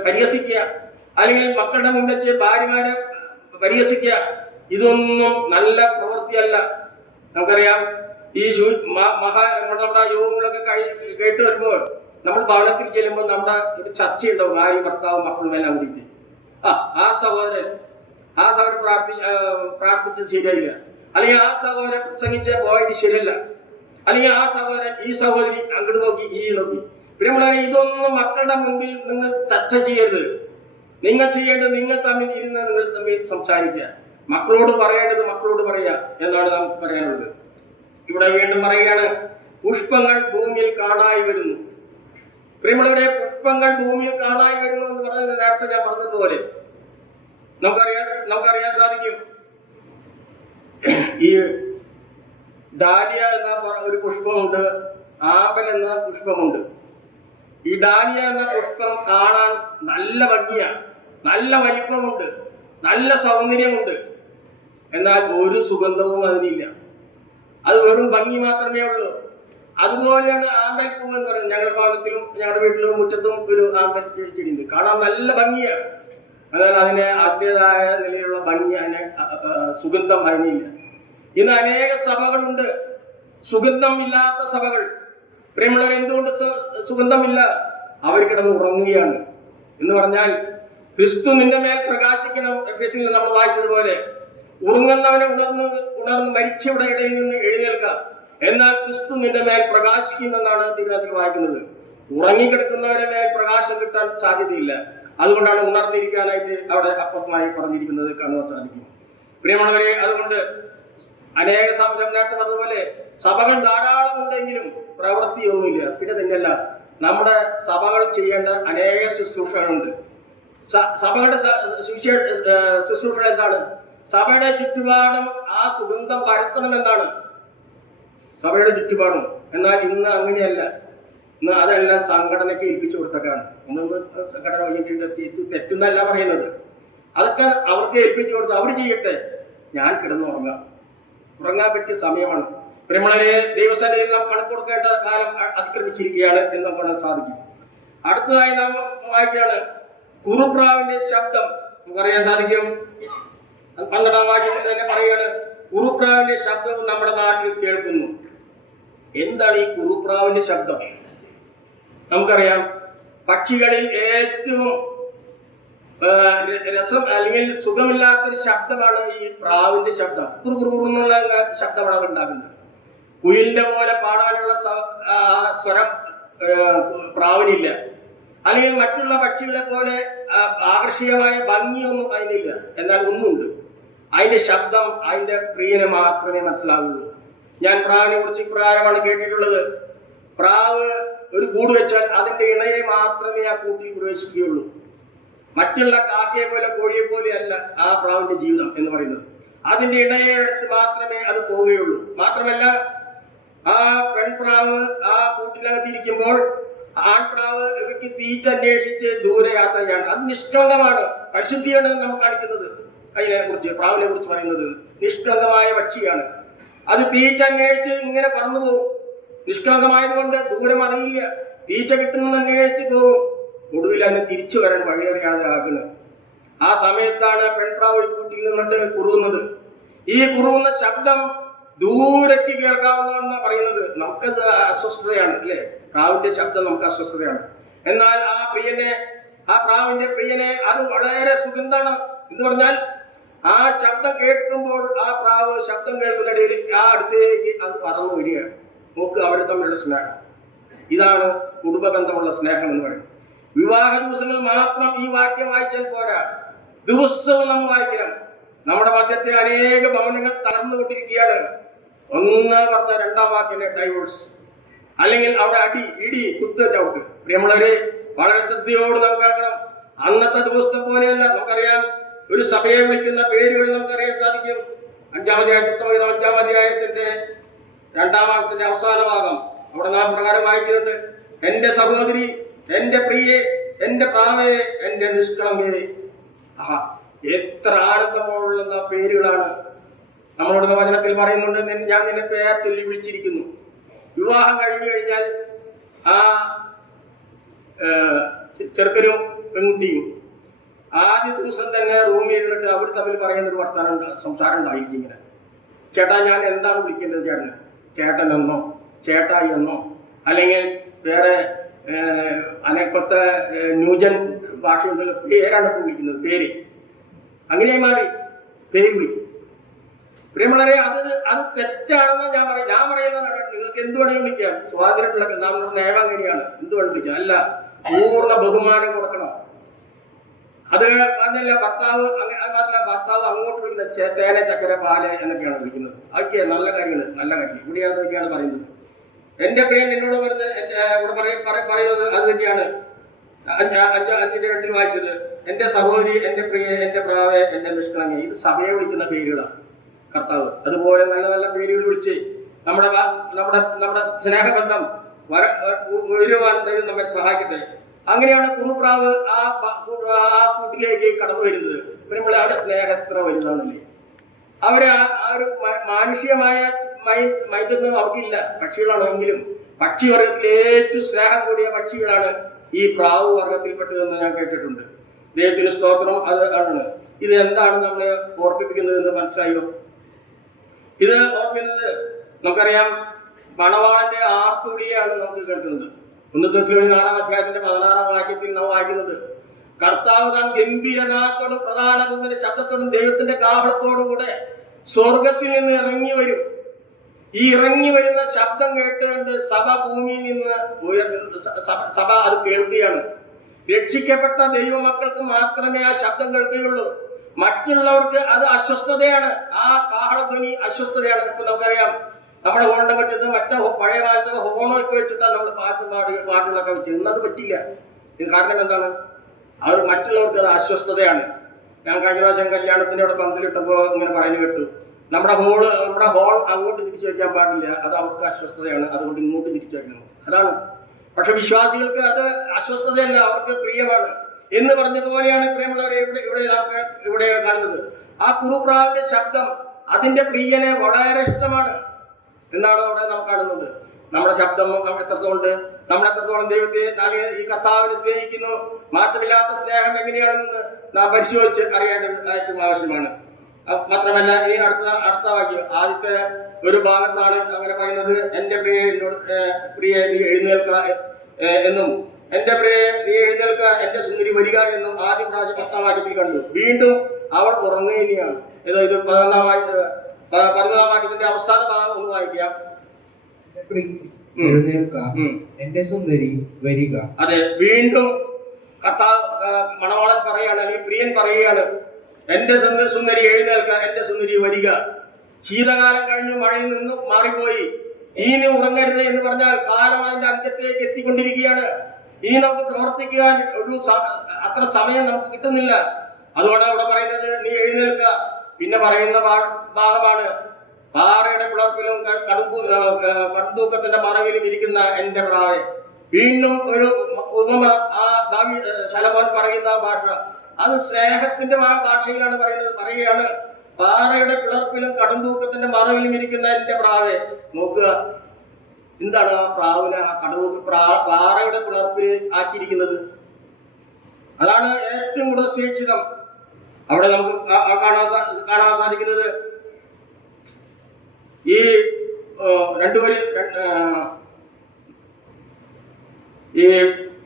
പരിഹസിക്കുക, അല്ലെങ്കിൽ മക്കളുടെ മുൻപിൽ വെച്ച് ഭാര്യമാരെ പരിഹസിക്കുക, ഇതൊന്നും നല്ല പ്രവൃത്തിയല്ല. നമുക്കറിയാം, ഈ നമ്മുടെ യോഗങ്ങളൊക്കെ കേട്ട് വരുമ്പോൾ നമ്മൾ ഭവനത്തിൽ ചെല്ലുമ്പോൾ നമ്മുടെ ഒരു ചർച്ചയുണ്ടാവും, ഭാര്യ ഭർത്താവും മക്കളും എല്ലാം കൂടിയിട്ട്. ആ സഹോദരൻ പ്രാർത്ഥിച്ച് ശരിയായില്ല, അല്ലെങ്കിൽ ആ സഹോദരൻ പ്രസംഗിച്ച പോയിട്ട് ശരിയല്ല, അല്ലെങ്കിൽ ആ സഹോദരൻ ഈ സഹോദരി അങ്ങോട്ട് നോക്കി ഈ നോക്കി. പ്രിയമുള്ളവരെ, ഇതൊന്നും മക്കളുടെ മുൻപിൽ നിങ്ങൾ ചർച്ച ചെയ്യരുത്. നിങ്ങൾ ചെയ്യേണ്ടത് നിങ്ങൾ തമ്മിൽ ഇരുന്ന് നിങ്ങൾ തമ്മിൽ സംസാരിക്കുക. മക്കളോട് പറയേണ്ടത് മക്കളോട് പറയുക എന്നാണ് നമുക്ക് പറയാനുള്ളത്. ഇവിടെ വീണ്ടും പറയുകയാണ്, പുഷ്പങ്ങൾ ഭൂമിയിൽ കാണായി വരുന്നു. പ്രിയമുള്ളവരെ, പുഷ്പങ്ങൾ ഭൂമിയിൽ കാണായി വരുന്നു എന്ന് പറഞ്ഞത് നേരത്തെ ഞാൻ പറഞ്ഞതുപോലെ നമുക്കറിയാൻ സാധിക്കും. ഈ ഡാലിയ എന്ന ഒരു പുഷ്പമുണ്ട്, ആമ്പൽ എന്ന പുഷ്പമുണ്ട്. ഈ ഡാലിയ എന്ന പുഷ്പം കാണാൻ നല്ല ഭംഗിയാണ്, നല്ല വലിപ്പമുണ്ട്, നല്ല സൗന്ദര്യമുണ്ട്. എന്നാൽ ഒരു സുഗന്ധവും അതിനില്ല. അത് വെറും ഭംഗി മാത്രമേ ഉള്ളൂ. അതുപോലെയാണ് ആമ്പൽ പൂവ് എന്ന് പറയുന്നത്. ഞങ്ങളുടെ ഭവനത്തിലും ഞങ്ങളുടെ വീട്ടിലും മുറ്റത്തും ഒരു ആമ്പൽ ചെടിയുണ്ട്. കാണാൻ നല്ല ഭംഗിയാണ്, എന്നാൽ അതിൻ്റെതായ നിലയിലുള്ള ഭംഗി, അതിനെ സുഗന്ധം അതിനില്ല. ഇന്ന് അനേക സഭകളുണ്ട്, സുഗന്ധം ഇല്ലാത്ത സഭകൾ. പ്രിയമുള്ളവർ, എന്തുകൊണ്ട് സുഗന്ധമില്ല? അവർ കിടന്ന് ഉറങ്ങുകയാണ്. എന്ന് പറഞ്ഞാൽ ക്രിസ്തു നിന്റെ മേൽ പ്രകാശിക്കണം. എഫെസ്യനിൽ നമ്മൾ വായിച്ചതുപോലെ, ഉറങ്ങുന്നവനെ ഉണർന്ന് മരിച്ചവരുടെ ഇടയിൽ നിന്ന് എഴുന്നേൽക്കാം, എന്നാൽ ക്രിസ്തു നിന്റെ മേൽ പ്രകാശിക്കുമെന്നാണ് തിരുവചനത്തിൽ വായിക്കുന്നത്. ഉറങ്ങിക്കിടക്കുന്നവരെ മേൽ പ്രകാശം കിട്ടാൻ സാധ്യതയില്ല. അതുകൊണ്ടാണ് ഉണർന്നിരിക്കാനായിട്ട് അവിടെ അപ്പോസ്തലനായി പറഞ്ഞിരിക്കുന്നത് കാണുവാൻ സാധിക്കും. പ്രിയമുള്ളവരെ, അതുകൊണ്ട് അനേക സഭ നേരത്തെ പറഞ്ഞതുപോലെ സഭകൾ ധാരാളം ഉണ്ടെങ്കിലും പ്രവൃത്തിയൊന്നുമില്ല. പിന്നെ തന്നെയല്ല, നമ്മുടെ സഭകൾ ചെയ്യേണ്ട അനേക ശുശ്രൂഷകളുണ്ട്. സഭകളുടെ ശുശ്രൂഷ എന്താണ്? സഭയുടെ ചുറ്റുപാടും ആ സുഗന്ധം പരത്തണമെന്നാണ് സഭയുടെ ചുറ്റുപാടും. എന്നാൽ ഇന്ന് അങ്ങനെയല്ല. ഇന്ന് അതെല്ലാം സംഘടനയ്ക്ക് ഏൽപ്പിച്ചു കൊടുത്തേക്കാണ്. ഒന്നൊന്ന് സംഘടന തെറ്റെന്നല്ല പറയുന്നത്, അതൊക്കെ അവർക്ക് ഏൽപ്പിച്ചു കൊടുത്ത് അവർ ചെയ്യട്ടെ, ഞാൻ കിടന്നുറങ്ങാൻ പറ്റിയ സമയമാണ്. പ്രിയമുള്ളവരെ, ദൈവസന്നിധിയിൽ നാം കണക്ക് കൊടുക്കേണ്ട കാലം അതിക്രമിച്ചിരിക്കുകയാണ് എന്ന് നമുക്ക് കാണാൻ സാധിക്കും. അടുത്തതായി നാം വായിക്കുകയാണ് കുറുപ്രാവിന്റെ ശബ്ദം. നമുക്കറിയാൻ സാധിക്കും, 12-ാം വാക്യത്തിൽ തന്നെ പറയുകയാണ്, കുറുപ്രാവിന്റെ ശബ്ദം നമ്മുടെ നാട്ടിൽ കേൾക്കുന്നു. എന്താണ് ഈ കുറുപ്രാവിന്റെ ശബ്ദം? നമുക്കറിയാം, പക്ഷികളിൽ ഏറ്റവും രസം അല്ലെങ്കിൽ സുഖമില്ലാത്തൊരു ശബ്ദമാണ് ഈ പ്രാവിന്റെ ശബ്ദം. കുറുകുറുന്നുള്ള ശബ്ദമാണ് അത് ഉണ്ടാക്കുന്നത്. കുയിലിന്റെ പോലെ പാടാനുള്ള സ്വരം പ്രാവിനില്ല. അല്ലെങ്കിൽ മറ്റുള്ള പക്ഷികളെ പോലെ ആകർഷകമായ ഭംഗിയൊന്നും അതിനില്ല. എന്നാൽ ഒന്നുണ്ട്, അതിന്റെ ശബ്ദം അതിന്റെ പ്രിയനെ മാത്രമേ മനസ്സിലാവുള്ളൂ. ഞാൻ പ്രാവിനെ കുറിച്ച് ഇപ്രകാരമാണ് കേട്ടിട്ടുള്ളത്. പ്രാവ് ഒരു കൂട് വെച്ചാൽ അതിന്റെ ഇണയെ മാത്രമേ ആ കൂട്ടിൽ പ്രവേശിക്കുകയുള്ളൂ. മറ്റുള്ള കാക്കയെ പോലെ കോഴിയെ പോലെ അല്ല ആ പ്രാവിന്റെ ജീവിതം എന്ന് പറയുന്നത്. അതിന്റെ ഇണയെ എടുത്ത് മാത്രമേ അത് പോവുകയുള്ളൂ. മാത്രമല്ല, ആ പെൺപ്രാവ് ആ കൂട്ടിനകത്തിരിക്കുമ്പോൾ ആൺപ്രാവ് ഇവയ്ക്ക് തീറ്റ അന്വേഷിച്ച് ദൂരെ യാത്ര ചെയ്യാണ്. അത് നിഷ്കളങ്കമാണ്, പരിശുദ്ധിയാണ് നമുക്ക് കാണിക്കുന്നത്. അതിനെ കുറിച്ച്, പ്രാവിനെ കുറിച്ച് പറയുന്നത് നിഷ്കളങ്കമായ പക്ഷിയാണ്. അത് തീറ്റ അന്വേഷിച്ച് ഇങ്ങനെ പറന്നു പോകും. നിഷ്കളങ്കമായതുകൊണ്ട് ദൂരം അറിയില്ല, തീറ്റ കിട്ടുന്നത് അന്വേഷിച്ച് പോകും. ഒടുവിൽ അതിനെ തിരിച്ചു വരാൻ വഴിയറിയാതെ ആകുന്നത്. ആ സമയത്താണ് പെൺപ്രാവ് ഒരു കൂട്ടിൽ നിന്നിട്ട് കുറുകുന്നത്. ഈ കുറുകുന്ന ശബ്ദം ദൂരയ്ക്ക് കേൾക്കാവുന്നതെന്നാണ് പറയുന്നത്. നമുക്കത് അസ്വസ്ഥതയാണ് അല്ലെ? പ്രാവിന്റെ ശബ്ദം നമുക്ക് അസ്വസ്ഥതയാണ്. എന്നാൽ ആ പ്രാവിന്റെ പ്രിയനെ അത് വളരെ സുഗന്ധമാണ് എന്ന് പറഞ്ഞാൽ, ആ ശബ്ദം കേൾക്കുമ്പോൾ ആ പ്രാവ് ശബ്ദം കേൾക്കുന്നിടയിൽ ആ അടുത്തേക്ക് അത് പറന്നു വരികയാണ്. നോക്ക്, അവർ തമ്മിലുള്ള സ്നേഹം. ഇതാണ് കുടുംബ ബന്ധമുള്ള സ്നേഹം എന്ന് പറയുന്നത്. വിവാഹ ദിവസങ്ങളിൽ മാത്രം ഈ വാക്യം വായിച്ചാൽ പോരാ, ദിവസവും നമ്മൾ വായിക്കണം. നമ്മുടെ മധ്യത്തെ അനേക ഭവനങ്ങൾ തകർന്നുകൊണ്ടിരിക്കുകയാണ്. ഒന്നാം പറഞ്ഞ 2-ാം വാക്കിന്റെ ഡൈവോഴ്സ്, അല്ലെങ്കിൽ അവിടെ അടി, ഇടി, കുത്ത്, ചവിട്ട്. പ്രിയമുള്ളവരെ, വളരെ ശ്രദ്ധയോട് നമുക്ക് കേൾക്കണം. അന്നത്തെ ദിവസത്തെ പോലെയല്ല. നമുക്കറിയാം, ഒരു സഭയെ വിളിക്കുന്ന പേരുകൾ നമുക്കറിയാൻ സാധിക്കും. 5-ാം അധ്യായത്തിന്റെ 2-ാം ഭാഗത്തിന്റെ അവസാന ഭാഗം, അവിടെ നാം പ്രകാരം വായിക്കുന്നുണ്ട്: എന്റെ സഹോദരി, എന്റെ പ്രിയെ, എന്റെ പ്രാവേ, എന്റെ നിഷ്കളങ്കേ. എത്ര ആനന്ദമുള്ള പേരുകളാണ് നമ്മളോട് വചനത്തിൽ പറയുന്നുണ്ട്. ഞാൻ നിന്നെ പേർ ചൊല്ലി വിളിച്ചിരിക്കുന്നു. വിവാഹം കഴിഞ്ഞു കഴിഞ്ഞാൽ ആ ചെറുക്കനും പെൺകുട്ടിയും ആദ്യ ദിവസം തന്നെ റൂമിൽ ഇരുന്നിട്ട് അവർ തമ്മിൽ പറയുന്ന ഒരു സംസാരം ഉണ്ടായിരിക്കും. ഇങ്ങനെ, ചേട്ടാ, ഞാൻ എന്താണ് വിളിക്കേണ്ടത് ചേട്ടന്? ചേട്ടൻ എന്നോ, ചേട്ടായി എന്നോ, അല്ലെങ്കിൽ വേറെ അനേകത്തെ ന്യൂജൻ ഭാഷയുണ്ടല്ലോ, പേരാണ് ഇപ്പോൾ വിളിക്കുന്നത്. പേര് അങ്ങനെ മാറി, പേര് വിളിക്കും. പ്രിയമുള്ളവരെ, അത് തെറ്റാണെന്ന് ഞാൻ പറയുന്നതാണ്. നിങ്ങൾക്ക് എന്ത് വേണമെങ്കിലും വിളിക്കാം, സ്വാതന്ത്ര്യമുള്ള നമ്മുടെ നിയമം അങ്ങനെയാണ്. എന്ത് വേണം വിളിക്കാം. അല്ല, പൂർണ്ണ ബഹുമാനം കൊടുക്കണം. അത് അതല്ല, ഭർത്താവ് അങ്ങോട്ട് വിളിക്കുന്നത് ചേട്ടേനെ, ചക്കര, പാല് എന്നൊക്കെയാണ് വിളിക്കുന്നത്. അതൊക്കെ നല്ല കാര്യങ്ങൾ, നല്ല കാര്യം. ഇവിടെ അതൊക്കെയാണ് പറയുന്നത്. എന്റെ പ്രിയൻ എന്നോട് പറയുന്നത് അത് തന്നെയാണ്. 5:2 വായിച്ചത്: എന്റെ സഹോദരി, എന്റെ പ്രിയ, എന്റെ പ്രാവേ, എന്റെ നിഷ്കളങ്കേ. ഇത് സഭയെ വിളിക്കുന്ന പേരുകളാണ് കർത്താവ്. അതുപോലെ നല്ല നല്ല പേരുകൾ വിളിച്ച് നമ്മുടെ സ്നേഹബന്ധം വരുവാൻ നമ്മെ സഹായിക്കട്ടെ. അങ്ങനെയാണ് കുറുപ്രാവ് ആ കൂട്ടിലേക്ക് കടന്നു വരുന്നത്. പിന്നെ നമ്മൾ അവരുടെ സ്നേഹം എത്ര വലുതാണല്ലേ. അവര് ആ ഒരു മാനുഷികമായ മൈൻഡൊന്നും അവർക്കില്ല. പക്ഷികളാണെങ്കിലും പക്ഷിവർഗത്തിൽ ഏറ്റവും സ്നേഹം കൂടിയ പക്ഷികളാണ് ഈ പ്രാവ് വർഗത്തിൽപ്പെട്ടതെന്ന് ഞാൻ കേട്ടിട്ടുണ്ട്. ദൈവത്തിന് സ്തോത്രം. അത് ആണ്. ഇത് എന്താണ് നമ്മളെ ഓർപ്പിപ്പിക്കുന്നത് എന്ന് മനസ്സിലായോ? ഇത് ഓർപ്പിക്കുന്നത് നമുക്കറിയാം, മണവാളന്റെ ആർത്തുവിളിയാണ് നമുക്ക് കേൾക്കുന്നത്. 1 തെസ്സലോനിക്കർ 4-ാം അധ്യായത്തിന്റെ 16-ാം വാക്യത്തിൽ നാം വായിക്കുന്നത്: കർത്താവ് താൻ ഗംഭീരനാഥത്തോടും പ്രധാന ദൂതന്റെ ശബ്ദത്തോടും ദൈവത്തിന്റെ കാഹളത്തോടും കൂടെ സ്വർഗത്തിൽ നിന്ന് ഇറങ്ങി വരും. ഈ ഇറങ്ങി വരുന്ന ശബ്ദം കേട്ടുകൊണ്ട് സഭ ഭൂമിയിൽ നിന്ന് സഭ അത് കേൾക്കുകയാണ്. രക്ഷിക്കപ്പെട്ട ദൈവമക്കൾക്ക് മാത്രമേ ആ ശബ്ദം കേൾക്കുകയുള്ളൂ. മറ്റുള്ളവർക്ക് അത് അസ്വസ്ഥതയാണ്. ആ കാഹളധ്വനി അസ്വസ്ഥതയാണ്. ഇപ്പൊ നമുക്കറിയാം, നമ്മുടെ ഹോണിന്റെ പറ്റത്ത് മറ്റേ പഴയ കാലത്ത് ഹോണൊക്കെ വെച്ചിട്ടാണ് നമ്മൾ പാട്ടുകളൊക്കെ വെച്ചത്. ഇന്നത് പറ്റില്ല. ഇത് കാരണം എന്താണ്? അത് മറ്റുള്ളവർക്ക് അത് അസ്വസ്ഥതയാണ്. ഞാൻ കഴിഞ്ഞ പ്രാവശ്യം കല്യാണത്തിന് അവിടെ പന്തലിട്ടപ്പോൾ ഇങ്ങനെ പറയുന്നത് കേട്ടു, നമ്മുടെ ഹോൾ അങ്ങോട്ട് തിരിച്ചു വെക്കാൻ പാടില്ല, അത് അവർക്ക് അസ്വസ്ഥതയാണ്, അതുകൊണ്ട് ഇങ്ങോട്ട് തിരിച്ചു വെക്കണം. അതാണ്. പക്ഷെ വിശ്വാസികൾക്ക് അത് അസ്വസ്ഥതയല്ല, അവർക്ക് പ്രിയമാണ് എന്ന് പറഞ്ഞതുപോലെയാണ് പ്രിയമുള്ളവരെ ഇവിടെ കാണുന്നത്. ആ കുറുപ്രാവിന്റെ ശബ്ദം അതിന്റെ പ്രിയനെ വളരെ ഇഷ്ടമാണ് എന്നാണ് അവിടെ നാം കാണുന്നത്. നമ്മുടെ ശബ്ദം നമ്മളെത്രത്തോളം ദൈവത്തെ ഈ കർത്താവിനെ സ്നേഹിക്കുന്നു, മാറ്റമില്ലാത്ത സ്നേഹം എങ്ങനെയാണെന്ന് നാം പരിശോധിച്ച് അറിയേണ്ടത് ഏറ്റവും ആവശ്യമാണ്. മാത്രമല്ല, ഈ അടുത്ത വാക്യം ആദ്യത്തെ ഒരു ഭാഗത്താണ് അങ്ങനെ പറയുന്നത്, എന്റെ പ്രിയ നീ എഴുന്നേൽക്ക എന്നും എന്റെ പ്രിയ നീ എഴുന്നേൽക്ക എന്റെ സുന്ദരി വരിക എന്നും ആദ്യ പ്രാവശ്യം 10-ാം വാക്യത്തിൽ കണ്ടു. വീണ്ടും അവൾ ഉറങ്ങുകയാണ്. ഇത് 11-ാം വാക്യത്തിന്റെ അവസാന ഭാഗം ഒന്ന് വായിക്കാം. എഴുന്നേൽക്ക എന്റെ സുന്ദരി വരിക. അതെ, വീണ്ടും മണവാളൻ പറയാണ്, അല്ലെങ്കിൽ പ്രിയൻ പറയുകയാണ്, എന്റെ സുന്ദരി എഴുന്നേൽക്ക എന്റെ സുന്ദരി വരിക. ശീതകാലം കഴിഞ്ഞു, മഴയിൽ നിന്നും മാറിപ്പോയി, ഇനി നീ ഉറങ്ങരുത് എന്ന് പറഞ്ഞാൽ കാലം അതിന്റെ അന്ത്യത്തിലേക്ക് എത്തിക്കൊണ്ടിരിക്കുകയാണ്. ഇനി നമുക്ക് പ്രവർത്തിക്കാൻ അത്ര സമയം നമുക്ക് കിട്ടുന്നില്ല. അതുകൊണ്ടാണ് ഇവിടെ പറയുന്നത് നീ എഴുന്നേൽക്ക. പിന്നെ പറയുന്ന ഭാഗമാണ്, പാറയുടെ പിളർപ്പിലും കടുന്തൂക്കത്തിന്റെ മറവിലും ഇരിക്കുന്ന എന്റെ പ്രാവേ. വീണ്ടും ഒരു ഉപമ ശലോമോൻ പറയുന്ന ഭാഷ, അത് സ്നേഹത്തിന്റെ ഭാഷയിലാണ് പറയുകയാണ്, പാറയുടെ പിളർപ്പിലും കടുന്തൂക്കത്തിന്റെ മറവിലും ഇരിക്കുന്ന എന്റെ പ്രാവേ. നോക്കുക, എന്താണ് ആ പ്രാവിനെ ആ പാറയുടെ പിളർപ്പിൽ ആക്കിയിരിക്കുന്നത്? അതാണ് ഏറ്റവും കൂടുതൽ സുരക്ഷിതം. അവിടെ നമുക്ക് കാണാൻ സാധിക്കുന്നത് ഈ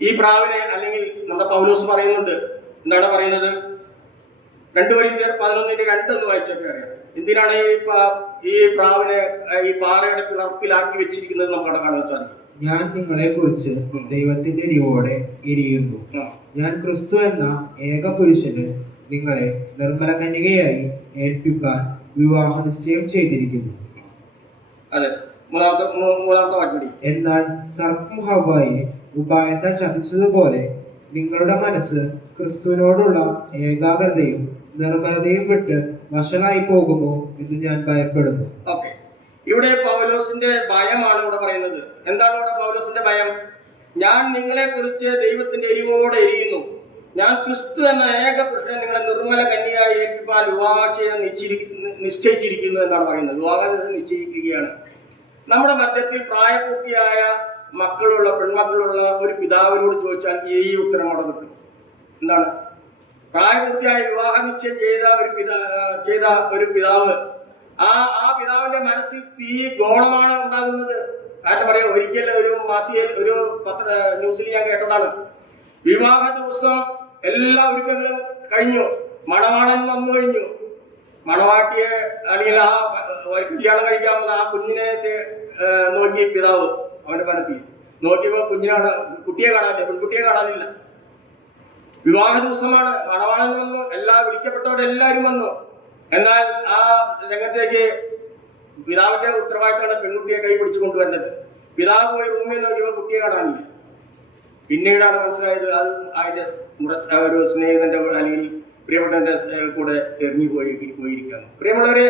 ഈ പ്രാവിനെ, അല്ലെങ്കിൽ നമ്മുടെ പൗലോസ് പറയുന്നുണ്ട്, എന്താണ് പറയുന്നത്? 2 കൊരിന്ത്യർ 11:2 ഒന്ന് വായിച്ചൊക്കെ അറിയാം. എന്തിനാണ് ഈ പ്രാവിനെ ഈ പാറയുടെ പിളർപ്പിലാക്കി വെച്ചിരിക്കുന്നത് നമുക്ക് അവിടെ കാണാൻ സാധിക്കും. ഞാൻ നിങ്ങളെ കുറിച്ച് ദൈവത്തിന്റെ എരിവോടെ എരിയുന്നു. ഞാൻ ക്രിസ്തു എന്ന ഏക പുരുഷന് നിങ്ങളെ നിർമ്മല കന്യകയായി ഏൽപ്പിക്കാൻ വിവാഹ നിശ്ചയം ചെയ്തിരിക്കുന്നു. അതെ, മൂന്നാമത്തെ വാക്യം. എന്നാൽ സർപ്പം ഹവ്വായെ ഉപായത്താൽ ചതിച്ചതുപോലെ നിങ്ങളുടെ മനസ്സ് ക്രിസ്തുവിനോടുള്ള ഏകാഗ്രതയും നിർമ്മലതയും വിട്ട് വഷളായി പോകുമോ എന്ന് ഞാൻ ഭയപ്പെടുന്നു. ഓക്കെ, ഇവിടെ പൗലോസിന്റെ ഭയമാണ് ഇവിടെ പറയുന്നത്. എന്താണ് ഇവിടെ പൗലോസിന്റെ ഭയം? ഞാൻ നിങ്ങളെ കുറിച്ച് ദൈവത്തിന്റെ എരിവോടെ എരിയുന്നു. ഞാൻ ക്രിസ്തു എന്ന ഏക പുരുഷനെ നിങ്ങളെ നിർമ്മല കന്യകയായി ഏൽപ്പിക്കാൻ വിവാഹം ചെയ്യാൻ നിശ്ചയിച്ചിരിക്കുന്നു എന്നാണ് പറയുന്നത്. വിവാഹം നിശ്ചയിക്കുകയാണ്. നമ്മുടെ മധ്യത്തിൽ പ്രായപൂർത്തിയായ പെൺമക്കളുള്ള ഒരു പിതാവിനോട് ചോദിച്ചാൽ ഈ ഉത്തരം അവിടെ കിട്ടും. എന്താണ്? പ്രായപൂർത്തിയായ വിവാഹ നിശ്ചയം ചെയ്ത ഒരു പിതാവ്, ആ പിതാവിന്റെ മനസ്സിൽ ഗോളമാണ് ഉണ്ടാകുന്നത്. കാരണം പറയാം, ഒരിക്കൽ ഒരു ഒരു ന്യൂസിൽ ഞാൻ കേട്ടതാണ്, വിവാഹ ദിവസം എല്ലാ ഒരുക്കങ്ങളും കഴിഞ്ഞു, മണവാളൻ വന്നു കഴിഞ്ഞു, മണവാട്ടിയെ അല്ലെങ്കിൽ ആ കല്യാണം കഴിക്കാവുന്ന ആ കുഞ്ഞിനെ നോക്കി പിതാവ് അവന്റെ മനത്തിൽ നോക്കിയപ്പോ കുട്ടിയെ കാണാനില്ല, പെൺകുട്ടിയെ കാണാനില്ല. വിവാഹ ദിവസമാണ്, മണവാളൻ വന്നു, വിളിക്കപ്പെട്ടവരെല്ലാവരും വന്നു. എന്നാൽ ആ രംഗത്തേക്ക് പിതാവിന്റെ ഉത്തരവാദിത്തമാണ് പെൺകുട്ടിയെ കൈ പിടിച്ചു കൊണ്ടുവരുന്നത്. പിതാവ് പോയി റൂമിൽ നോക്കിയപ്പോ കുട്ടിയെ കാണാനില്ല. പിന്നീടാണ് മനസ്സിലായത് അത് അതിന്റെ ഒരു സ്നേഹിതന്റെ അല്ലെങ്കിൽ പ്രിയപ്പെട്ടവന്റെ കൂടെ പോയിരിക്കുകയാണ്. പ്രിയമുള്ളവരെ,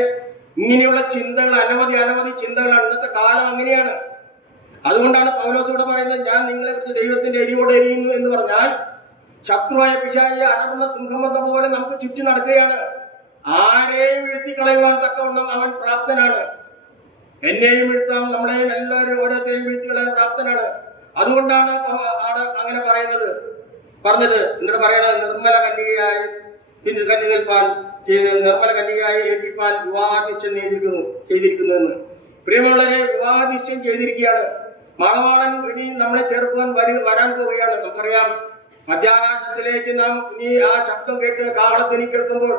ഇങ്ങനെയുള്ള ചിന്തകൾ അനവധി ചിന്തകളാണ്. ഇന്നത്തെ കാലം അങ്ങനെയാണ്. അതുകൊണ്ടാണ് പൗലോസ് ഇവിടെ പറയുന്നത്, ഞാൻ നിങ്ങളെ കുറിച്ച് ദൈവത്തിന്റെ എരിയോടെ എരിയുന്നു എന്ന് പറഞ്ഞാൽ ശത്രുവായ പിശാചിയെ അലറുന്ന സിംഹമെന്ന പോലെ നമുക്ക് ചുറ്റി നടക്കുകയാണ്. ആരെയും വീഴ്ത്തിക്കളയുവാൻ തക്കവണ്ണം അവൻ പ്രാപ്തനാണ്. എന്നെയും വീഴ്ത്താം, നമ്മളെയും എല്ലാവരും ഓരോരുത്തരെയും വീഴ്ത്തിക്കളയാൻ പ്രാപ്തനാണ്. അതുകൊണ്ടാണ് അങ്ങനെ പറഞ്ഞത്. എന്നിട്ട് പറയണത്, നിർമ്മല കന്യകയായി ഏൽപ്പിപ്പാൻ വിവാഹ നിശ്ചയം ചെയ്തിരിക്കുന്നു എന്ന്. പ്രിയമുള്ളവരെ, വിവാഹ നിശ്ചയം ചെയ്തിരിക്കുകയാണ്. മണവാളൻ ഇനി നമ്മളെ ചേർക്കുവാൻ വരാൻ പോവുകയാണ്. നമുക്കറിയാം, മധ്യാകാശത്തിലേക്ക് നാം ഇനി ആ ശബ്ദം കേട്ട് കാഹളധ്വനി കേൾക്കുമ്പോൾ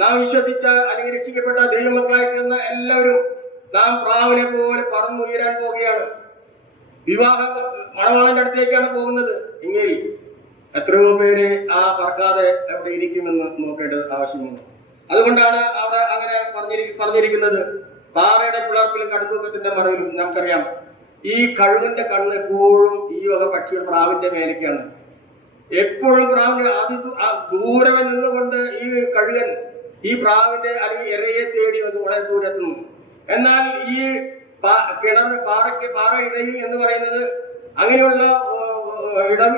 നാം വിശ്വസിച്ച അല്ലെങ്കിൽ രക്ഷിക്കപ്പെട്ട ദൈവമക്കളായി തീർന്ന എല്ലാവരും നാം പ്രാവിനെ പോലെ പറന്നുയരാൻ പോവുകയാണ്. മണവാളന്റെ അടുത്തേക്കാണ് പോകുന്നത്. ഇങ്ങനെ എത്രയോ പേര് ആ പറക്കാതെ എവിടെ ഇരിക്കുമെന്ന് നോക്കേണ്ടത് ആവശ്യമാണ്. അതുകൊണ്ടാണ് അവിടെ അങ്ങനെ പറഞ്ഞിരിക്കുന്നത്. പാറയുടെ പിളർപ്പിലും കടുത്തൂക്കത്തിന്റെ മറവിലും. നമുക്കറിയാം ഈ കഴുകന്റെ കണ്ണ് എപ്പോഴും ഈ വക പക്ഷിയുടെ പ്രാവിന്റെ മേലേക്കാണ്. എപ്പോഴും പ്രാവിന്റെ ദൂരെ നിന്നുകൊണ്ട് ഈ കഴുകൻ ഈ പ്രാവിന്റെ അല്ലെങ്കിൽ ഇരയെ തേടി വളരെ ദൂരത്തുനിന്നു. എന്നാൽ ഈ പാറ ഇടയിൽ എന്ന് പറയുന്നത് അങ്ങനെയുള്ള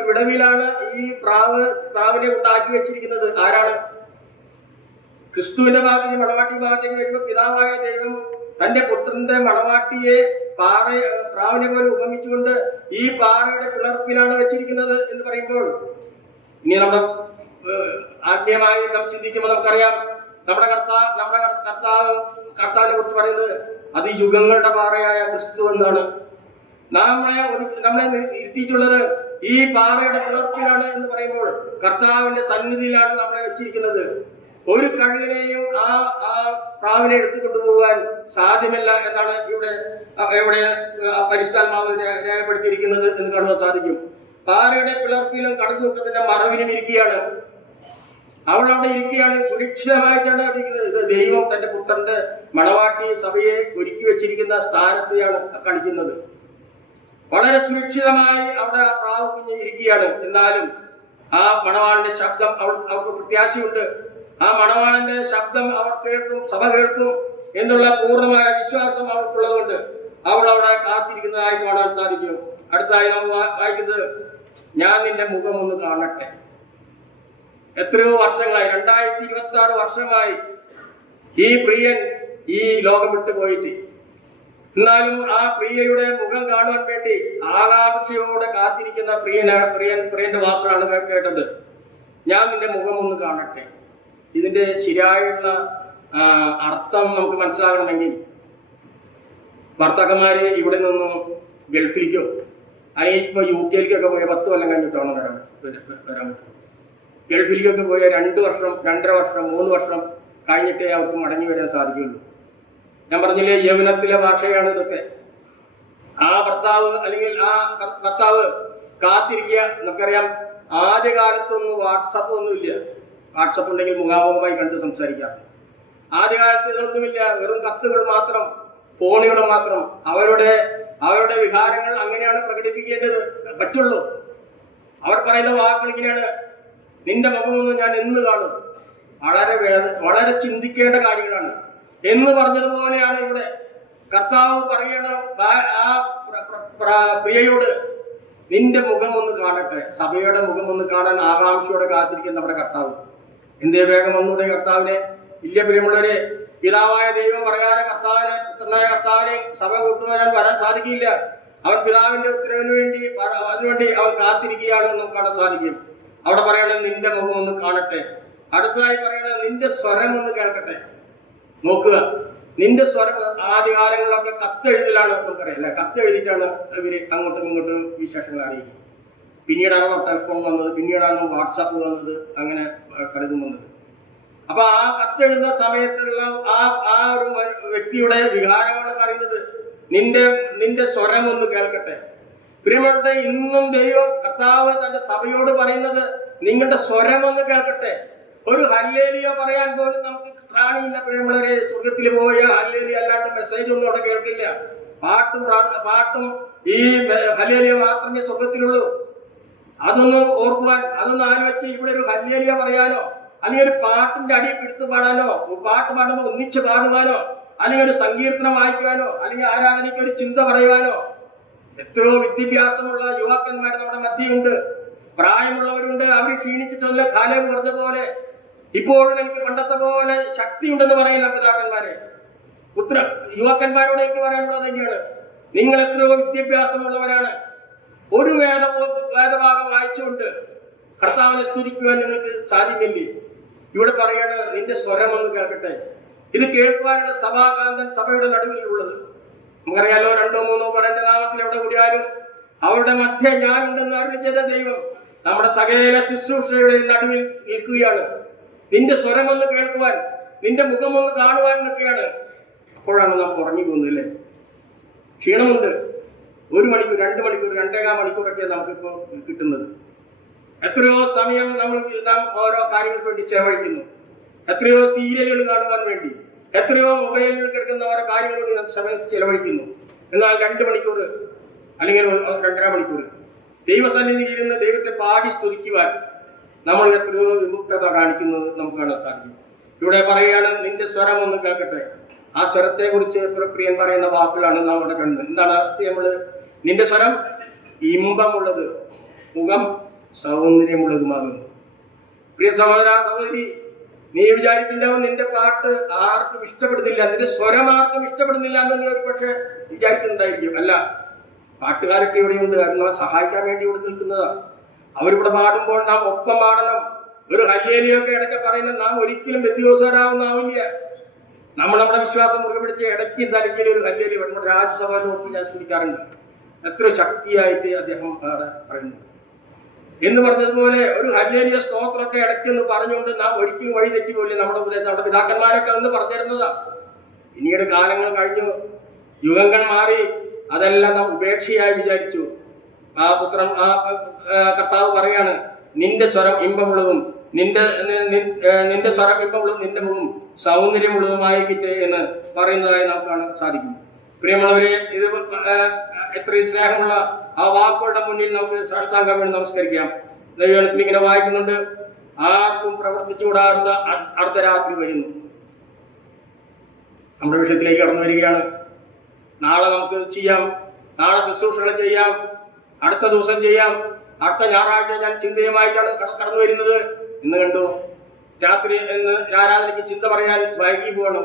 വിടവിലാണ് ഈ പ്രാവിനെ കൊണ്ടാക്കി വെച്ചിരിക്കുന്നത്. ആരാണ്? ക്രിസ്തുവിന്റെ ഭാഗത്തേക്ക് മണവാട്ടി ഭാഗത്തേക്ക് വരുമ്പോൾ പിതാവായ ദൈവം തന്റെ പുത്രന്റെ മണവാട്ടിയെ പ്രാവിനെ പോലെ ഉപമിച്ചുകൊണ്ട് ഈ പാറയുടെ പിളർപ്പിലാണ് വെച്ചിരിക്കുന്നത് എന്ന് പറയുമ്പോൾ, ഇനി നമ്മുടെ ആത്മീയമായി നാം ചിന്തിക്കുമ്പോൾ നമുക്കറിയാം നമ്മുടെ കർത്താവിനെ കുറിച്ച് പറയുന്നത് അത് യുഗങ്ങളുടെ പാറയായ ക്രിസ്തു എന്നാണ്. നമ്മളെ ഇരുത്തിയിട്ടുള്ളത് ഈ പാറയുടെ പിളർപ്പിലാണ് എന്ന് പറയുമ്പോൾ കർത്താവിന്റെ സന്നിധിയിലാണ് നമ്മളെ വെച്ചിരിക്കുന്നത്. ഒരു കഴുകനെയും ആ പ്രാവിനെ എടുത്തുകൊണ്ടുപോകാൻ സാധ്യമല്ല എന്നാണ് ഇവിടെ പരിശുദ്ധാത്മാവ് രേഖപ്പെടുത്തിയിരിക്കുന്നത് എന്ന് കാണുവാൻ സാധിക്കും. പാറയുടെ പിളർപ്പിലും കടന്നുക്കത്തിന്റെ മറവിലും ഇരിക്കുകയാണ്. അവൾ അവിടെ ഇരിക്കുകയാണ്, സുരക്ഷിതമായിട്ടാണ് ഇരിക്കുന്നത്. ഇത് ദൈവം തന്റെ പുത്രന്റെ മണവാട്ടി സഭയെ ഒരുക്കി വെച്ചിരിക്കുന്ന സ്ഥാനത്തെയാണ് കാണിക്കുന്നത്. വളരെ സുരക്ഷിതമായി അവിടെ ആ പ്രാവ് കുഞ്ഞ് ഇരിക്കുകയാണ്. എന്നാലും ആ മണവാളന്റെ ശബ്ദം അവർക്ക് പ്രത്യാശയുണ്ട്. ആ മണവാളന്റെ ശബ്ദം അവർ കേൾക്കും, സഭ കേൾക്കും എന്നുള്ള പൂർണ്ണമായ വിശ്വാസം അവർക്കുള്ളതുകൊണ്ട് അവൾ അവിടെ കാത്തിരിക്കുന്നതായി കാണാൻ സാധിക്കും. അടുത്തായി നമ്മൾ വായിക്കുന്നത്, ഞാൻ നിന്റെ മുഖം ഒന്ന് കാണട്ടെ. എത്രയോ വർഷങ്ങളായി, 2026 വർഷമായി ഈ പ്രിയൻ ഈ ലോകം വിട്ടുപോയിട്ട്. എന്നാലും ആ പ്രിയയുടെ മുഖം കാണുവാൻ വേണ്ടി ആകാംക്ഷയോടെ കാത്തിരിക്കുന്ന പ്രിയന്റെ വാക്കുകളാണ് കേട്ടത്. ഞാൻ നിന്റെ മുഖം ഒന്ന് കാണട്ടെ. ഇതിന്റെ ശരിയായുള്ള അർത്ഥം നമുക്ക് മനസ്സിലാകണമെങ്കിൽ ഭർത്താക്കന്മാര് ഇവിടെ നിന്നും ഗൾഫിലേക്കോ അല്ലെങ്കിൽ ഇപ്പൊ UK യിലേക്കൊക്കെ പോയ 10 കൊല്ലം കഴിഞ്ഞിട്ടാണ് വരാൻ പറ്റും. ഗൾഫിലേക്കൊക്കെ പോയ 2 വർഷം, 2.5 വർഷം, 3 വർഷം കഴിഞ്ഞിട്ടേ അവർക്ക് മടങ്ങി വരാൻ സാധിക്കുകയുള്ളൂ. ഞാൻ പറഞ്ഞില്ലേ, യൗവനത്തിലെ ഭാഷയാണ് ഇതൊക്കെ. ആ ഭർത്താവ് അല്ലെങ്കിൽ ആ ഭർത്താവ് കാത്തിരിക്കുക. നമുക്കറിയാം ആദ്യകാലത്തൊന്നും വാട്സപ്പ് ഒന്നുമില്ല. വാട്സപ്പ് ഉണ്ടെങ്കിൽ മുഖാമുഖമായി കണ്ട് സംസാരിക്കാം. ആദ്യകാലത്ത് ഇതൊന്നുമില്ല, വെറും കത്തുകൾ മാത്രം, ഫോണുകൾ മാത്രം. അവരുടെ വികാരങ്ങൾ അങ്ങനെയാണ് പ്രകടിപ്പിക്കേണ്ടത് പറ്റുള്ളൂ. അവർ പറയുന്ന വാക്കുകൾ ഇങ്ങനെയാണ്, നിന്റെ മുഖമൊന്നും ഞാൻ എന്ന് കാണും. വളരെ ചിന്തിക്കേണ്ട കാര്യങ്ങളാണ്. എന്ന് പറഞ്ഞതുപോലെയാണ് ഇവിടെ കർത്താവ് പറയണം ആ പ്രിയയോട്, നിന്റെ മുഖം ഒന്ന് കാണട്ടെ. സഭയുടെ മുഖം ഒന്ന് കാണാൻ ആകാംക്ഷയോടെ കാത്തിരിക്കുന്ന നമ്മുടെ കർത്താവ്. എന്തേ വേഗം വന്നൂടെ കർത്താവിനെ? ഇല്ല പ്രിയമുള്ളവരെ, പിതാവായ ദൈവം പറയാതെ കർത്താവിനെ, പുത്രനായ കർത്താവിനെ സഭ വരാൻ സാധിക്കില്ല. അവൻ പിതാവിന്റെ ഉത്തരവിന് അതിനുവേണ്ടി അവൻ കാത്തിരിക്കുകയാണ് നമുക്ക് കാണാൻ സാധിക്കും. അവിടെ പറയണത് നിന്റെ മുഖം ഒന്ന് കാണട്ടെ. അടുത്തതായി പറയണത് നിന്റെ സ്വരം ഒന്ന് കേൾക്കട്ടെ. നോക്കുക, നിന്റെ സ്വരം. ആദ്യകാലങ്ങളിലൊക്കെ കത്തെഴുതലാണ് നമുക്കറിയാം അല്ലെ? കത്തെഴുതിയിട്ടാണ് ഇവര് അങ്ങോട്ടും ഇങ്ങോട്ടും വിശേഷങ്ങൾ അറിയിക്കുക. പിന്നീടാണ് ടെലിഫോൺ വന്നത്, പിന്നീടാണ് വാട്സാപ്പ് വന്നത്, അങ്ങനെ പലതും വന്നത്. അപ്പൊ ആ കത്തെഴുതുന്ന സമയത്തുള്ള ആ ഒരു വ്യക്തിയുടെ വികാരമാണ് പറയുന്നത്, നിന്റെ സ്വരം ഒന്ന് കേൾക്കട്ടെ. പ്രിയപ്പെട്ട, ഇന്നും ദൈവം കർത്താവ് തന്റെ സഭയോട് പറയുന്നത് നിങ്ങളുടെ സ്വരം ഒന്ന് കേൾക്കട്ടെ. ഒരു ഹല്ലേലൂയ പറയാൻ പോലും നമുക്ക് ത്രാണിയില്ല പ്രിയമുള്ളവരെ. സ്വർഗത്തിൽ പോയ ഹല്ലേലൂയ അല്ലാത്ത മെസ്സേജ് ഒന്നും അവിടെ കേൾക്കില്ല. പാട്ടും ഈ ഹല്ലേലൂയ മാത്രമേ സ്വർഗത്തിലുള്ളൂ. അതൊന്ന് ഓർക്കുവാൻ, അതൊന്ന് ആലോചിച്ച് ഇവിടെ ഒരു ഹല്ലേലൂയ പറയാനോ, അല്ലെങ്കിൽ ഒരു പാട്ടിന്റെ അടി എടുത്ത് പാടാനോ, പാട്ട് പാടുമ്പോൾ ഒന്നിച്ച് പാടുവാനോ, അല്ലെങ്കിൽ ഒരു സങ്കീർത്തനം വായിക്കുവാനോ, അല്ലെങ്കിൽ ആരാധനയ്ക്ക് ഒരു ചിന്ത പറയുവാനോ. എത്രയോ വിദ്യാഭ്യാസമുള്ള യുവാക്കന്മാർ നമ്മുടെ മധ്യയുണ്ട്, പ്രായമുള്ളവരുണ്ട്. അവർ ക്ഷീണിച്ചിട്ടല്ല, കാലം കുറഞ്ഞ പോലെ. ഇപ്പോഴും എനിക്ക് പണ്ടത്തെ പോലെ ശക്തി ഉണ്ടെന്ന് പറയുന്ന പിതാക്കന്മാരെ, യുവാക്കന്മാരോട് എനിക്ക് പറയാനുള്ളത് തന്നെയാണ്, നിങ്ങൾ എത്രയോ വിദ്യാഭ്യാസമുള്ളവരാണ്. ഒരു വേദഭാഗം വായിച്ചുകൊണ്ട് കർത്താവിനെ സ്തുതിക്കുവാൻ നിങ്ങൾക്ക് സാധ്യമല്ലേ? ഇവിടെ പറയാണ് നിന്റെ സ്വരം ഒന്ന് കേൾക്കട്ടെ. ഇത് കേൾക്കുവാനുള്ള സഭാകാന്തൻ സഭയുടെ നടുവിലുള്ളത്. നമുക്കറിയാലോ, 2 3 പേരുടെ നാമത്തിൽ എവിടെ കൂടിയാലും അവരുടെ മധ്യ ഞാനുണ്ടെന്ന് അരുളി ചെയ്ത ദൈവം നമ്മുടെ സകല ശുശ്രൂഷയുടെ നടുവിൽ നിൽക്കുകയാണ്. നിന്റെ സ്വരം ഒന്ന് കേൾക്കുവാൻ, നിന്റെ മുഖം ഒന്ന് കാണുവാൻ നിൽക്കുകയാണ്. അപ്പോഴാണ് നാം ഉറങ്ങി പോകുന്നത് അല്ലേ? ക്ഷീണമുണ്ട്. 1 മണിക്കൂർ, 2 മണിക്കൂർ, 2.25 മണിക്കൂറൊക്കെ നമുക്കിപ്പോ കിട്ടുന്നത്. എത്രയോ സമയം നാം ഓരോ കാര്യങ്ങൾക്ക് വേണ്ടി ചെലവഴിക്കുന്നു. എത്രയോ സീരിയലുകൾ കാണുവാൻ വേണ്ടി, എത്രയോ മൊബൈലുകൾ കിടക്കുന്നവരെ കാര്യങ്ങൾ കൊണ്ട് സമയം ചെലവഴിക്കുന്നു. എന്നാൽ 2 മണിക്കൂർ അല്ലെങ്കിൽ 2.5 മണിക്കൂർ ദൈവസന്നിധിയിൽ ഇരുന്ന് ദൈവത്തെ പാടി സ്തുതിക്കുവാൻ നമ്മൾ എത്രയോ വിമുക്തത കാണിക്കുന്നത് നമുക്ക് കാണാൻ സാധിക്കും. ഇവിടെ പറയുകയാണ്, നിന്റെ സ്വരം ഒന്ന് കേൾക്കട്ടെ. ആ സ്വരത്തെ കുറിച്ച് പ്രിയൻ പറയുന്ന വാക്കുകളാണ് നാം ഇവിടെ കണ്ടത്. എന്താണ് നമ്മള്? നിന്റെ സ്വരം ഇമ്പമുള്ളത്, മുഖം സൗന്ദര്യമുള്ളതുമാകുന്നു. പ്രിയ സഹോദര സഹോദരി, നീ വിചാരിക്കുന്നുണ്ടാവും നിന്റെ പാട്ട് ആർക്കും ഇഷ്ടപ്പെടുന്നില്ല, നിന്റെ സ്വരം ആർക്കും ഇഷ്ടപ്പെടുന്നില്ല എന്ന് നീ ഒരു പക്ഷെ വിചാരിക്കുന്നുണ്ടായിരിക്കും. അല്ല, പാട്ടുകാരൊക്കെ ഇവിടെയുണ്ട്, അത് നമ്മളെ സഹായിക്കാൻ വേണ്ടി ഇവിടെ നിൽക്കുന്നതാണ്. അവരിവിടെ പാടുമ്പോൾ നാം ഒപ്പം പാടണം. ഒരു ഹല്ലേലൂയൊക്കെ ഇടയ്ക്ക് പറയുന്നത് നാം ഒരിക്കലും വ്യത്യാസരാവുന്നാവില്ല. നമ്മൾ നമ്മുടെ വിശ്വാസം മുറുകെ പിടിച്ച് ഇടയ്ക്ക് തലയ്ക്കൽ ഒരു ഹല്ലേലൂയ നമ്മുടെ രാജ്യസഭയോട് ഞാൻ ശ്രമിക്കാറുണ്ട്. എത്ര ശക്തിയായിട്ട് അദ്ദേഹം അവിടെ പറയുന്നു എന്ന് പറഞ്ഞതുപോലെ ഒരു ഹല്ലേലൂയ സ്തോത്രമൊക്കെ ഇടയ്ക്കെന്ന് പറഞ്ഞുകൊണ്ട് നാം ഒരിക്കലും വഴി തെറ്റിപ്പോയില്ല. നമ്മുടെ ഉപദേശം നമ്മുടെ പിതാക്കന്മാരൊക്കെ അന്ന് പറഞ്ഞിരുന്നതാ. പിന്നീട് കാലങ്ങൾ കഴിഞ്ഞു, യുഗങ്ങൾ മാറി, അതെല്ലാം നാം ഉപേക്ഷയായി വിചാരിച്ചു. ആ പുത്രൻ കർത്താവ് പറയാണ്, നിന്റെ സ്വരം ഇമ്പമുള്ളതും നിന്റെ സ്വരം ഇമ്പമുള്ളതും നിന്റെ മുഖം സൗന്ദര്യമുള്ളതുമായിരിക്കട്ടെ എന്ന് പറയുന്നതായി നമുക്ക് കാണാൻ സാധിക്കും. പ്രിയമുള്ളവരെ, ഇത് എത്രയും സ്നേഹമുള്ള ആ വാക്കുകളുടെ മുന്നിൽ നമുക്ക് സാഷ്ടാംഗം വേണ്ടി നമസ്കരിക്കാം. ദൈവത്തിൽ ഇങ്ങനെ വായിക്കുന്നുണ്ട്, ആർക്കും പ്രവർത്തിച്ചുകൂടാത്ത അർദ്ധരാത്രി വരുന്നു. നമ്മുടെ വിഷയത്തിലേക്ക് കടന്നു വരികയാണ്. നാളെ നമുക്ക് ചെയ്യാം, നാളെ ശുശ്രൂഷകൾ ചെയ്യാം, അടുത്ത ദിവസം ചെയ്യാം, അടുത്ത ഞായറാഴ്ച ഞാൻ ചിന്തയുമായിട്ടാണ് കടന്നു വരുന്നത്. ഇന്ന് കണ്ടു രാത്രി ആരാധനയ്ക്ക് ചിന്ത പറയാൻ വൈകി പോകണം.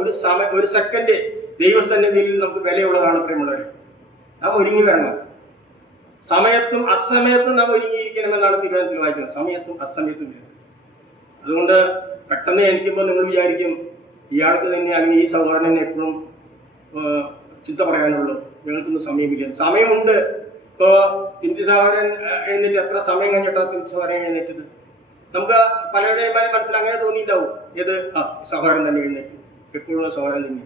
ഒരു സെക്കൻഡ് ദൈവസന്നിധിയിൽ നമുക്ക് വിലയുള്ളതാണ്. പ്രിയമുള്ളവരെ, നാം ഒരുങ്ങി വരണം. സമയത്തും അസമയത്തും നാം ഒരുങ്ങിയിരിക്കണമെന്നാണ് തിരുവനന്തപുരത്തിൽ വായിക്കുന്നത്. സമയത്തും അസമയത്തും. അതുകൊണ്ട് പെട്ടെന്ന് എനിക്കുമ്പോൾ നിങ്ങൾ വിചാരിക്കും, ഇയാൾക്ക് തന്നെ അല്ലെങ്കിൽ ഈ സഹോദരനെ എപ്പോഴും ചിന്ത പറയാനുള്ളൂ, ഞങ്ങൾക്കൊന്നും സമയമില്ല. സമയമുണ്ട്. ഇപ്പോ തിരുത്തി സഹോദരൻ എഴുന്നേറ്റ് എത്ര സമയം കഴിഞ്ഞിട്ടോ തിരുത്തി സഹോദരൻ എഴുന്നേറ്റത്? നമുക്ക് പലരുടെയും മനസ്സിൽ അങ്ങനെ തോന്നിയിട്ടുണ്ടാവും. ഏത് സഹോദരൻ തന്നെ എഴുന്നേറ്റു, എപ്പോഴും സഹോദരൻ തന്നെ.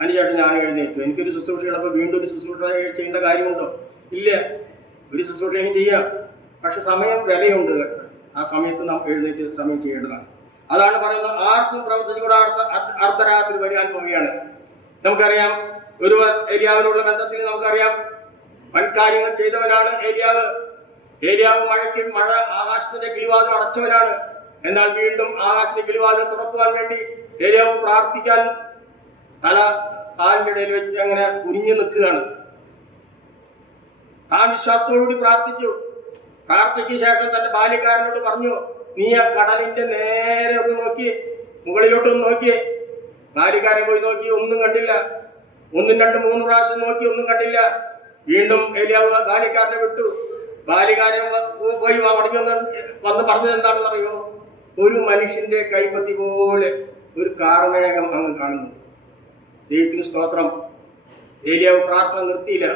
അതിനുശേഷം ഞാൻ എഴുന്നേറ്റു, എനിക്കൊരു ശുശ്രൂഷയുള്ളപ്പോൾ വീണ്ടും ഒരു ശുശ്രൂഷ ചെയ്യേണ്ട കാര്യമുണ്ടോ? ഇല്ല, ഒരു ശുശ്രൂഷയും ചെയ്യാം. പക്ഷെ സമയം വിലയുണ്ട് കേട്ടോ. ആ സമയത്ത് നാം എഴുന്നേറ്റ് സമയം ചെയ്യേണ്ടതാണ്. അതാണ് പറയുന്നത്, ആർക്കും പ്രവർത്തിച്ചുകൂടാ അർദ്ധരാത്രി വരാൻ പോവുകയാണ്. നമുക്കറിയാം, ഒരു ഏരിയാവിലുള്ള ബന്ധത്തിൽ നമുക്കറിയാം, വൻകാര്യങ്ങൾ ചെയ്തവനാണ് ഏരിയാവ്. മഴ ആകാശത്തിന്റെ കിളിവാതിൽ അടച്ചവനാണ്. എന്നാൽ വീണ്ടും ആകാശത്തിന്റെ കിളിവാതിൽ തുറക്കുവാൻ വേണ്ടി ഏരിയാവ് പ്രാർത്ഥിക്കാൻ തല കാലിന്റെ ഇടയിൽ വെച്ച് അങ്ങനെ കുനിഞ്ഞു നിൽക്കുകയാണ്. താൻ വിശ്വാസത്തോടുകൂടി പ്രാർത്ഥിച്ച ശേഷം തന്റെ ബാല്യക്കാരനോട് പറഞ്ഞു, നീ ആ കടലിന്റെ നേരെ ഒന്ന് നോക്കി, മുകളിലോട്ടൊന്ന് നോക്കിയേ. ബാല്യക്കാരൻ പോയി നോക്കി, ഒന്നും കണ്ടില്ല. 1, 2, 3 പ്രാവശ്യം നോക്കി, ഒന്നും കണ്ടില്ല. വീണ്ടും ഏലിയാവ് ബാല്യക്കാരനെ വിട്ടു. ബാല്യക്കാരൻ പോയി മടങ്ങി വന്ന് പറഞ്ഞത് എന്താണെന്ന് അറിയോ? ഒരു മനുഷ്യന്റെ കൈപ്പത്തി പോലെ ഒരു കാർമേഘം അങ്ങ് കാണുന്നു. ദൈവത്തിന് സ്തോത്രം. ഏലിയാവ് പ്രാർത്ഥന നിർത്തിയില്ല,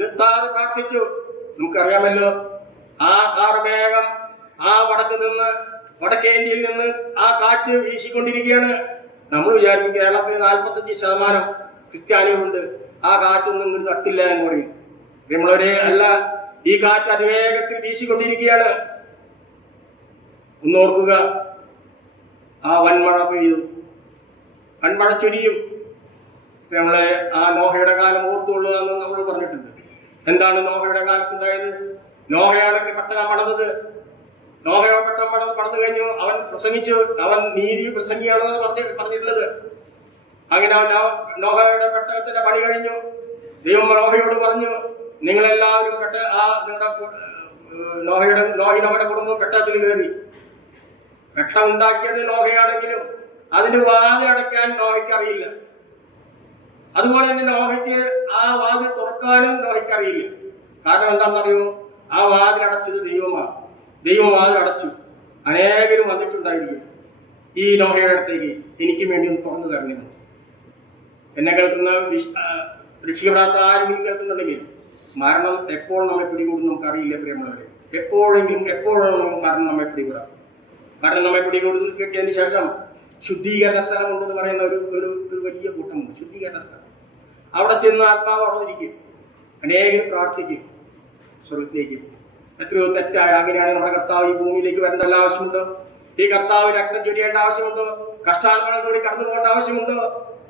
നിർത്താതെ പ്രാർത്ഥിച്ചു. നമുക്കറിയാമല്ലോ, ആ കാർമേഘം ആ വടക്കേ ഇന്ത്യയിൽ നിന്ന് ആ കാറ്റ് വീശിക്കൊണ്ടിരിക്കുകയാണ്. നമ്മൾ വിചാരിക്കും കേരളത്തിൽ 45% ക്രിസ്ത്യാനികളുണ്ട്, ആ കാറ്റൊന്നും ഇങ്ങോട്ട് തട്ടില്ല എന്ന് പറയും. പ്രിയമുള്ളവരെ, അല്ല, ഈ കാറ്റ് അതിവേഗത്തിൽ വീശിക്കൊണ്ടിരിക്കുകയാണ്. ഒന്നോർക്കുക, ആ വൻമഴ പെയ്തു, വൻമഴ ചൊരിയും. നമ്മളെ ആ നോഹയുടെ കാലം ഓർത്തുകൊള്ളുക എന്ന് നമ്മൾ പറഞ്ഞിട്ടുണ്ട്. എന്താണ് നോഹയുടെ കാലത്തുണ്ടായത്? നോഹയാണെങ്കിൽ പെട്ടെന്ന് പടന്നത്. നോഹയോ പെട്ടെന്ന് പടന്നു കഴിഞ്ഞു. അവൻ പ്രസംഗിച്ചു, അവൻ നീതി പ്രസംഗിയാണെന്ന് പറഞ്ഞിട്ടുള്ളത്. അങ്ങനെ നോഹയുടെ പെട്ടകത്തിന്റെ പണി കഴിഞ്ഞു. ദൈവം നോഹയോട് പറഞ്ഞു, നിങ്ങളെല്ലാവരും നോഹയുടെ കുടുംബം പെട്ടകത്തിൽ കയറി. പെട്ടകം ഉണ്ടാക്കിയത് നോഹയാണെങ്കിലും അതിന് വാതിലടയ്ക്കാൻ നോഹയ്ക്ക് അറിയില്ല. അതുപോലെ തന്നെ നോഹയ്ക്ക് ആ വാതിൽ തുറക്കാനും നോഹയ്ക്ക് അറിയില്ല. കാരണം എന്താണെന്നറിയോ? ആ വാതിലടച്ചത് ദൈവമാണ്. ദൈവം വാതിലടച്ചു. അനേകരും വന്നിട്ടുണ്ടായിരിക്കും ഈ നോഹയുടെ അടുത്തേക്ക്, എനിക്ക് വേണ്ടി ഒന്ന് തുറന്നു തരണമെന്ന്. എന്നെ കേൾക്കുന്ന രക്ഷിക്കപ്പെടാത്ത ആരെങ്കിലും കേൾക്കുന്നുണ്ടെങ്കിൽ, മരണം എപ്പോൾ നമ്മെ പിടികൂടും നമുക്കറിയില്ല. പ്രിയമുള്ളവരെ, എപ്പോഴും മരണം നമ്മെ പിടികൂടാം. മരണം നമ്മെ പിടികൂടുന്ന കിട്ടിയതിന് ശേഷം ശുദ്ധീകരണ സ്ഥലം ഉണ്ടെന്ന് പറയുന്ന ഒരു വലിയ കൂട്ടമുണ്ട്. ശുദ്ധീകരണ സ്ഥലം. അവിടെ ചെന്ന് ആത്മാവ് അവിടെ ഇരിക്കും. അനേകം പ്രാർത്ഥിക്കും സ്വർഗത്തിലേക്ക്. എത്രയോ തെറ്റായ, അങ്ങനെയാണ് നമ്മുടെ കർത്താവ് ഈ ഭൂമിയിലേക്ക് വരേണ്ട ആവശ്യമുണ്ട്. ഈ കർത്താവ് രക്തം ചൊരിയേണ്ട ആവശ്യമുണ്ടോ? കഷ്ടാനുഭവങ്ങളിലൂടെ കടന്നു പോകേണ്ട ആവശ്യമുണ്ടോ?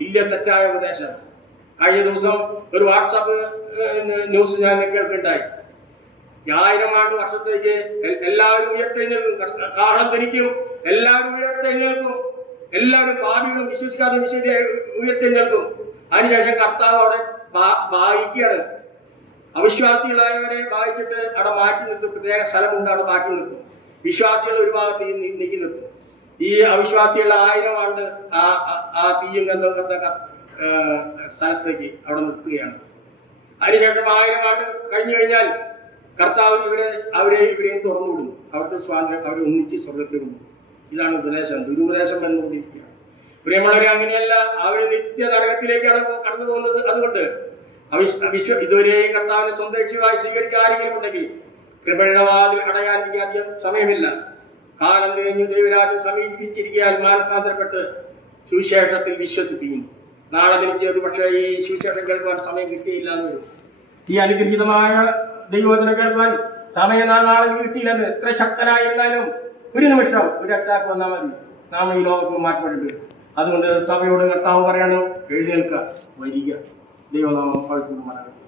ഇല്ല. തെറ്റായ ഉപദേശം. കഴിഞ്ഞ ദിവസം ഒരു വാട്സാപ്പ് ന്യൂസ് ഞാൻ കേൾക്കുണ്ടായി. 1000 വർഷത്തേക്ക് എല്ലാവരും ഉയർത്തെഴുന്നേൽക്കും, കാഹളം ധരിക്കും, എല്ലാവരും ഉയർത്തെഴുന്നേൽക്കും, എല്ലാവരും പാപികളും വിശ്വസിക്കാതെ ഉയർത്തെഴുന്നേൽക്കും. അതിനുശേഷം കർത്താവ് അവിടെ ഭാഗിക്കുകയാണ്. അവിശ്വാസികളായവരെ ഭാഗിച്ചിട്ട് അവിടെ മാറ്റി നിർത്തും. പ്രത്യേക സ്ഥലമുണ്ട്, അവിടെ ബാക്കി നിർത്തും. വിശ്വാസികൾ ഒരു ഭാഗത്ത് നീക്കി നിർത്തും. ഈ അവിശ്വാസികളുടെ 1000 ആണ്ട് ആ തീയും ഗന്ധമൊക്കെ സ്ഥലത്തേക്ക് അവിടെ നിർത്തുകയാണ്. അതിനുശേഷം 1000 ആണ്ട് കഴിഞ്ഞു കഴിഞ്ഞാൽ കർത്താവ് ഇവരെയും തുറന്നു വിടുന്നു. അവർക്ക് സ്വാതന്ത്ര്യം, അവരെ ഒന്നിച്ച് സ്വർഗത്തിൽ കൊണ്ടു. ഇതാണ് ഉപദേശം, ദുരുപദേശം വന്നുകൊണ്ടിരിക്കുകയാണ്. പ്രിയമുള്ളവരെ, അങ്ങനെയല്ല. അവർ നിത്യ നരകത്തിലേക്കാണ് കടന്നു പോകുന്നത്. അതുകൊണ്ട് ഇതുവരെയും കർത്താവിനെ സ്വന്തം രക്ഷകനായി സ്വീകരിക്കാൻ ആരെങ്കിലും ഉണ്ടെങ്കിൽ കൃപയുടെ വാതിൽ അടയാൻ എനിക്ക് അധികം സമയമില്ല. കാലം തികഞ്ഞു, ദൈവരാജ്യം സമീപിച്ചിരിക്കാൻ മാനസാന്തരപ്പെട്ട് സുവിശേഷത്തിൽ വിശ്വസിപ്പിക്കും. നാളെ എനിക്ക് ഒരു പക്ഷേ ഈ സുവിശേഷം കേൾക്കുവാൻ സമയം കിട്ടിയില്ല എന്ന് വരും. ഈ അനുഗ്രഹീതമായ ദൈവവചനം കേൾക്കാൻ സമയം നാളെ കിട്ടിയില്ലെന്ന് എത്ര ശക്തനായിരുന്നാലും ഒരു നിമിഷം ഒരു അറ്റാക്ക് വന്നാൽ മതി, നാം ഈ ലോകത്ത് മാറ്റപ്പെടേണ്ടി വരും. അതുകൊണ്ട് സഭയോട് കർത്താവ് പറയണം, എഴുന്നേൽക്കുക, വരിക. ദൈവനാമം പഴുത്തുമാറാകട്ടെ.